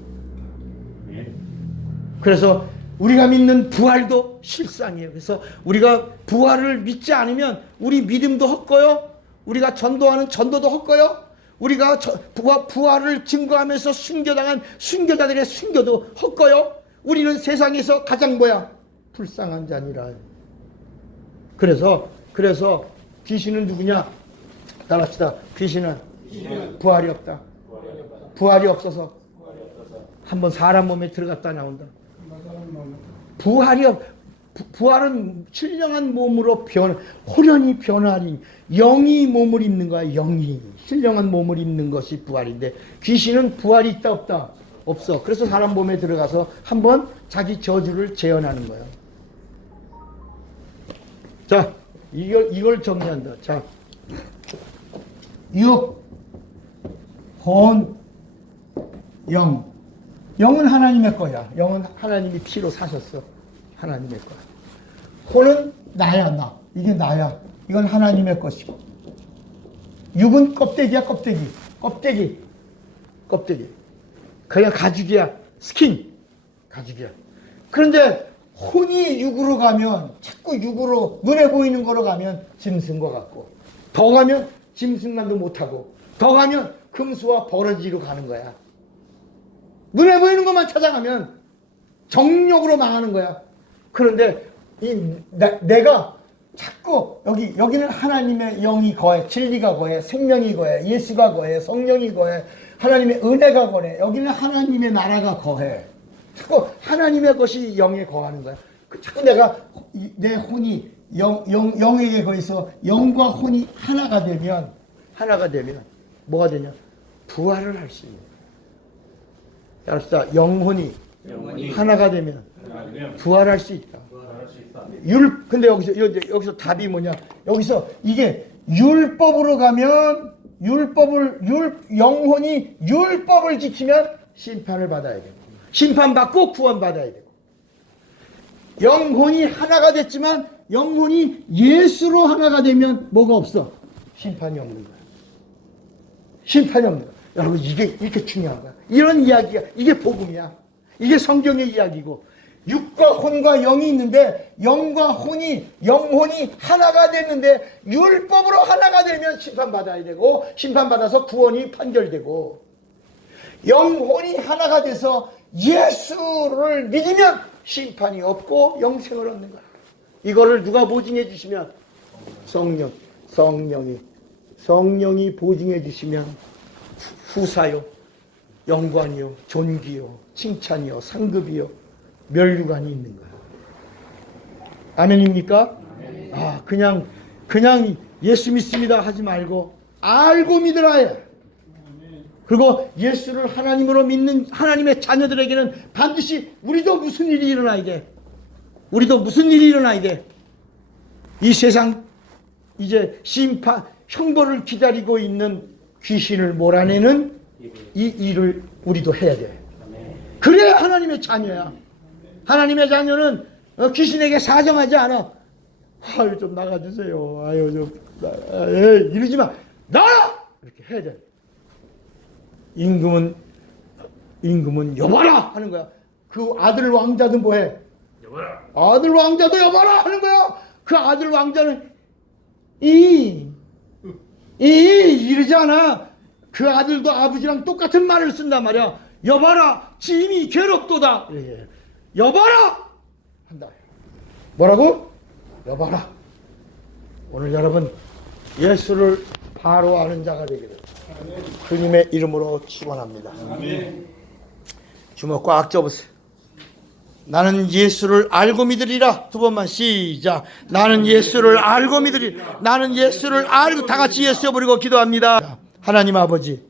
그래서 우리가 믿는 부활도 실상이에요. 그래서 우리가 부활을 믿지 않으면 우리 믿음도 헛고요. 우리가 전도하는 전도도 헛고요. 우리가 부활을 증거하면서 순교당한 순교자들의 순교도 헛고요. 우리는 세상에서 가장 불쌍한 자니라. 그래서 귀신은 누구냐? 따라합시다. 귀신은 부활이 없다. 부활이 없어서 한번 사람 몸에 들어갔다 나온다. 부활은 신령한 몸으로 호련히 변화하니 영이 몸을 입는 거야. 영이 신령한 몸을 입는 것이 부활인데 귀신은 부활이 있다 없다? 없어. 그래서 사람 몸에 들어가서 한번 자기 저주를 재현하는 거야. 자, 이걸 정리한다. 자, 육, 혼, 영. 영은 하나님의 거야. 영은 하나님이 피로 사셨어. 하나님의 거야. 혼은 나야, 나. 이게 나야. 이건 하나님의 것이고. 육은 껍데기야, 껍데기. 그냥 가죽이야. 스킨. 가죽이야. 그런데 혼이 육으로 가면, 자꾸 육으로, 눈에 보이는 거로 가면 짐승과 같고, 더 가면 짐승만도 못하고, 더 가면 금수와 버러지로 가는 거야. 눈에 보이는 것만 찾아가면 정욕으로 망하는 거야. 그런데 내가 자꾸 여기는 하나님의 영이 거해, 진리가 거해, 생명이 거해, 예수가 거해, 성령이 거해, 하나님의 은혜가 거해. 여기는 하나님의 나라가 거해. 자꾸 하나님의 것이 영에 거하는 거야. 자꾸 내 혼이 영에게 거해서 영과 혼이 하나가 되면 뭐가 되냐? 부활을 할 수 있는 거야. 알았다. 영혼이 하나가 되면 부활할 수 있다. 근데 여기서 답이 뭐냐? 여기서 이게 율법으로 가면 영혼이 율법을 지키면 심판을 받아야 되고, 심판받고 구원받아야 되고, 영혼이 하나가 됐지만 영혼이 예수로 하나가 되면 뭐가 없어? 심판이 없는 거야. 심판이 없는 거야. 여러분, 이게 이렇게 중요한 거야. 이런 이야기가, 이게 복음이야. 이게 성경의 이야기고, 육과 혼과 영이 있는데 영과 영혼이 하나가 됐는데 율법으로 하나가 되면 심판받아야 되고, 심판받아서 구원이 판결되고, 영혼이 하나가 돼서 예수를 믿으면 심판이 없고 영생을 얻는 거야. 이거를 누가 보증해 주시면? 성령이 보증해 주시면 후사요, 영광이요, 존귀요, 칭찬이요, 상급이요, 면류관이 있는 거야. 아멘입니까? 아, 그냥 예수 믿습니다 하지 말고 알고 믿으라 해. 그리고 예수를 하나님으로 믿는 하나님의 자녀들에게는 반드시 우리도 무슨 일이 일어나야 돼. 이 세상 이제 심판, 형벌을 기다리고 있는 귀신을 몰아내는 이 일을 우리도 해야 돼. 그래야 하나님의 자녀야. 하나님의 자녀는 귀신에게 사정하지 않아. 아유, 좀 나가주세요. 아유, 좀 이러지 마. 나가! 이렇게 해야 돼. 임금은 여봐라 하는 거야. 그 아들 왕자도 뭐해? 여봐라. 아들 왕자도 여봐라 하는 거야. 그 아들 왕자는 이러지 않아. 그 아들도 아버지랑 똑같은 말을 쓴단 말이야. 여봐라, 짐이 괴롭도다. 여봐라 한다. 뭐라고? 여봐라. 오늘 여러분, 예수를 바로 아는 자가 되기를 주님의 이름으로 축원합니다. 주먹 꽉 잡으세요. 나는 예수를 알고 믿으리라. 두 번만 시작. 나는 예수를 알고 믿으리라. 나는 예수를 알고, 다 같이 예수 부르고 기도합니다. 하나님 아버지,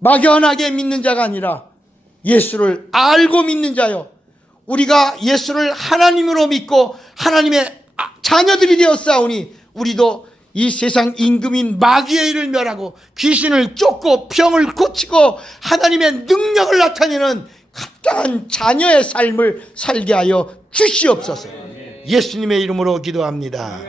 막연하게 믿는 자가 아니라 예수를 알고 믿는 자요, 우리가 예수를 하나님으로 믿고 하나님의 자녀들이 되었사오니 우리도 이 세상 임금인 마귀의 일을 멸하고 귀신을 쫓고 병을 고치고 하나님의 능력을 나타내는 합당한 자녀의 삶을 살게 하여 주시옵소서. 예수님의 이름으로 기도합니다.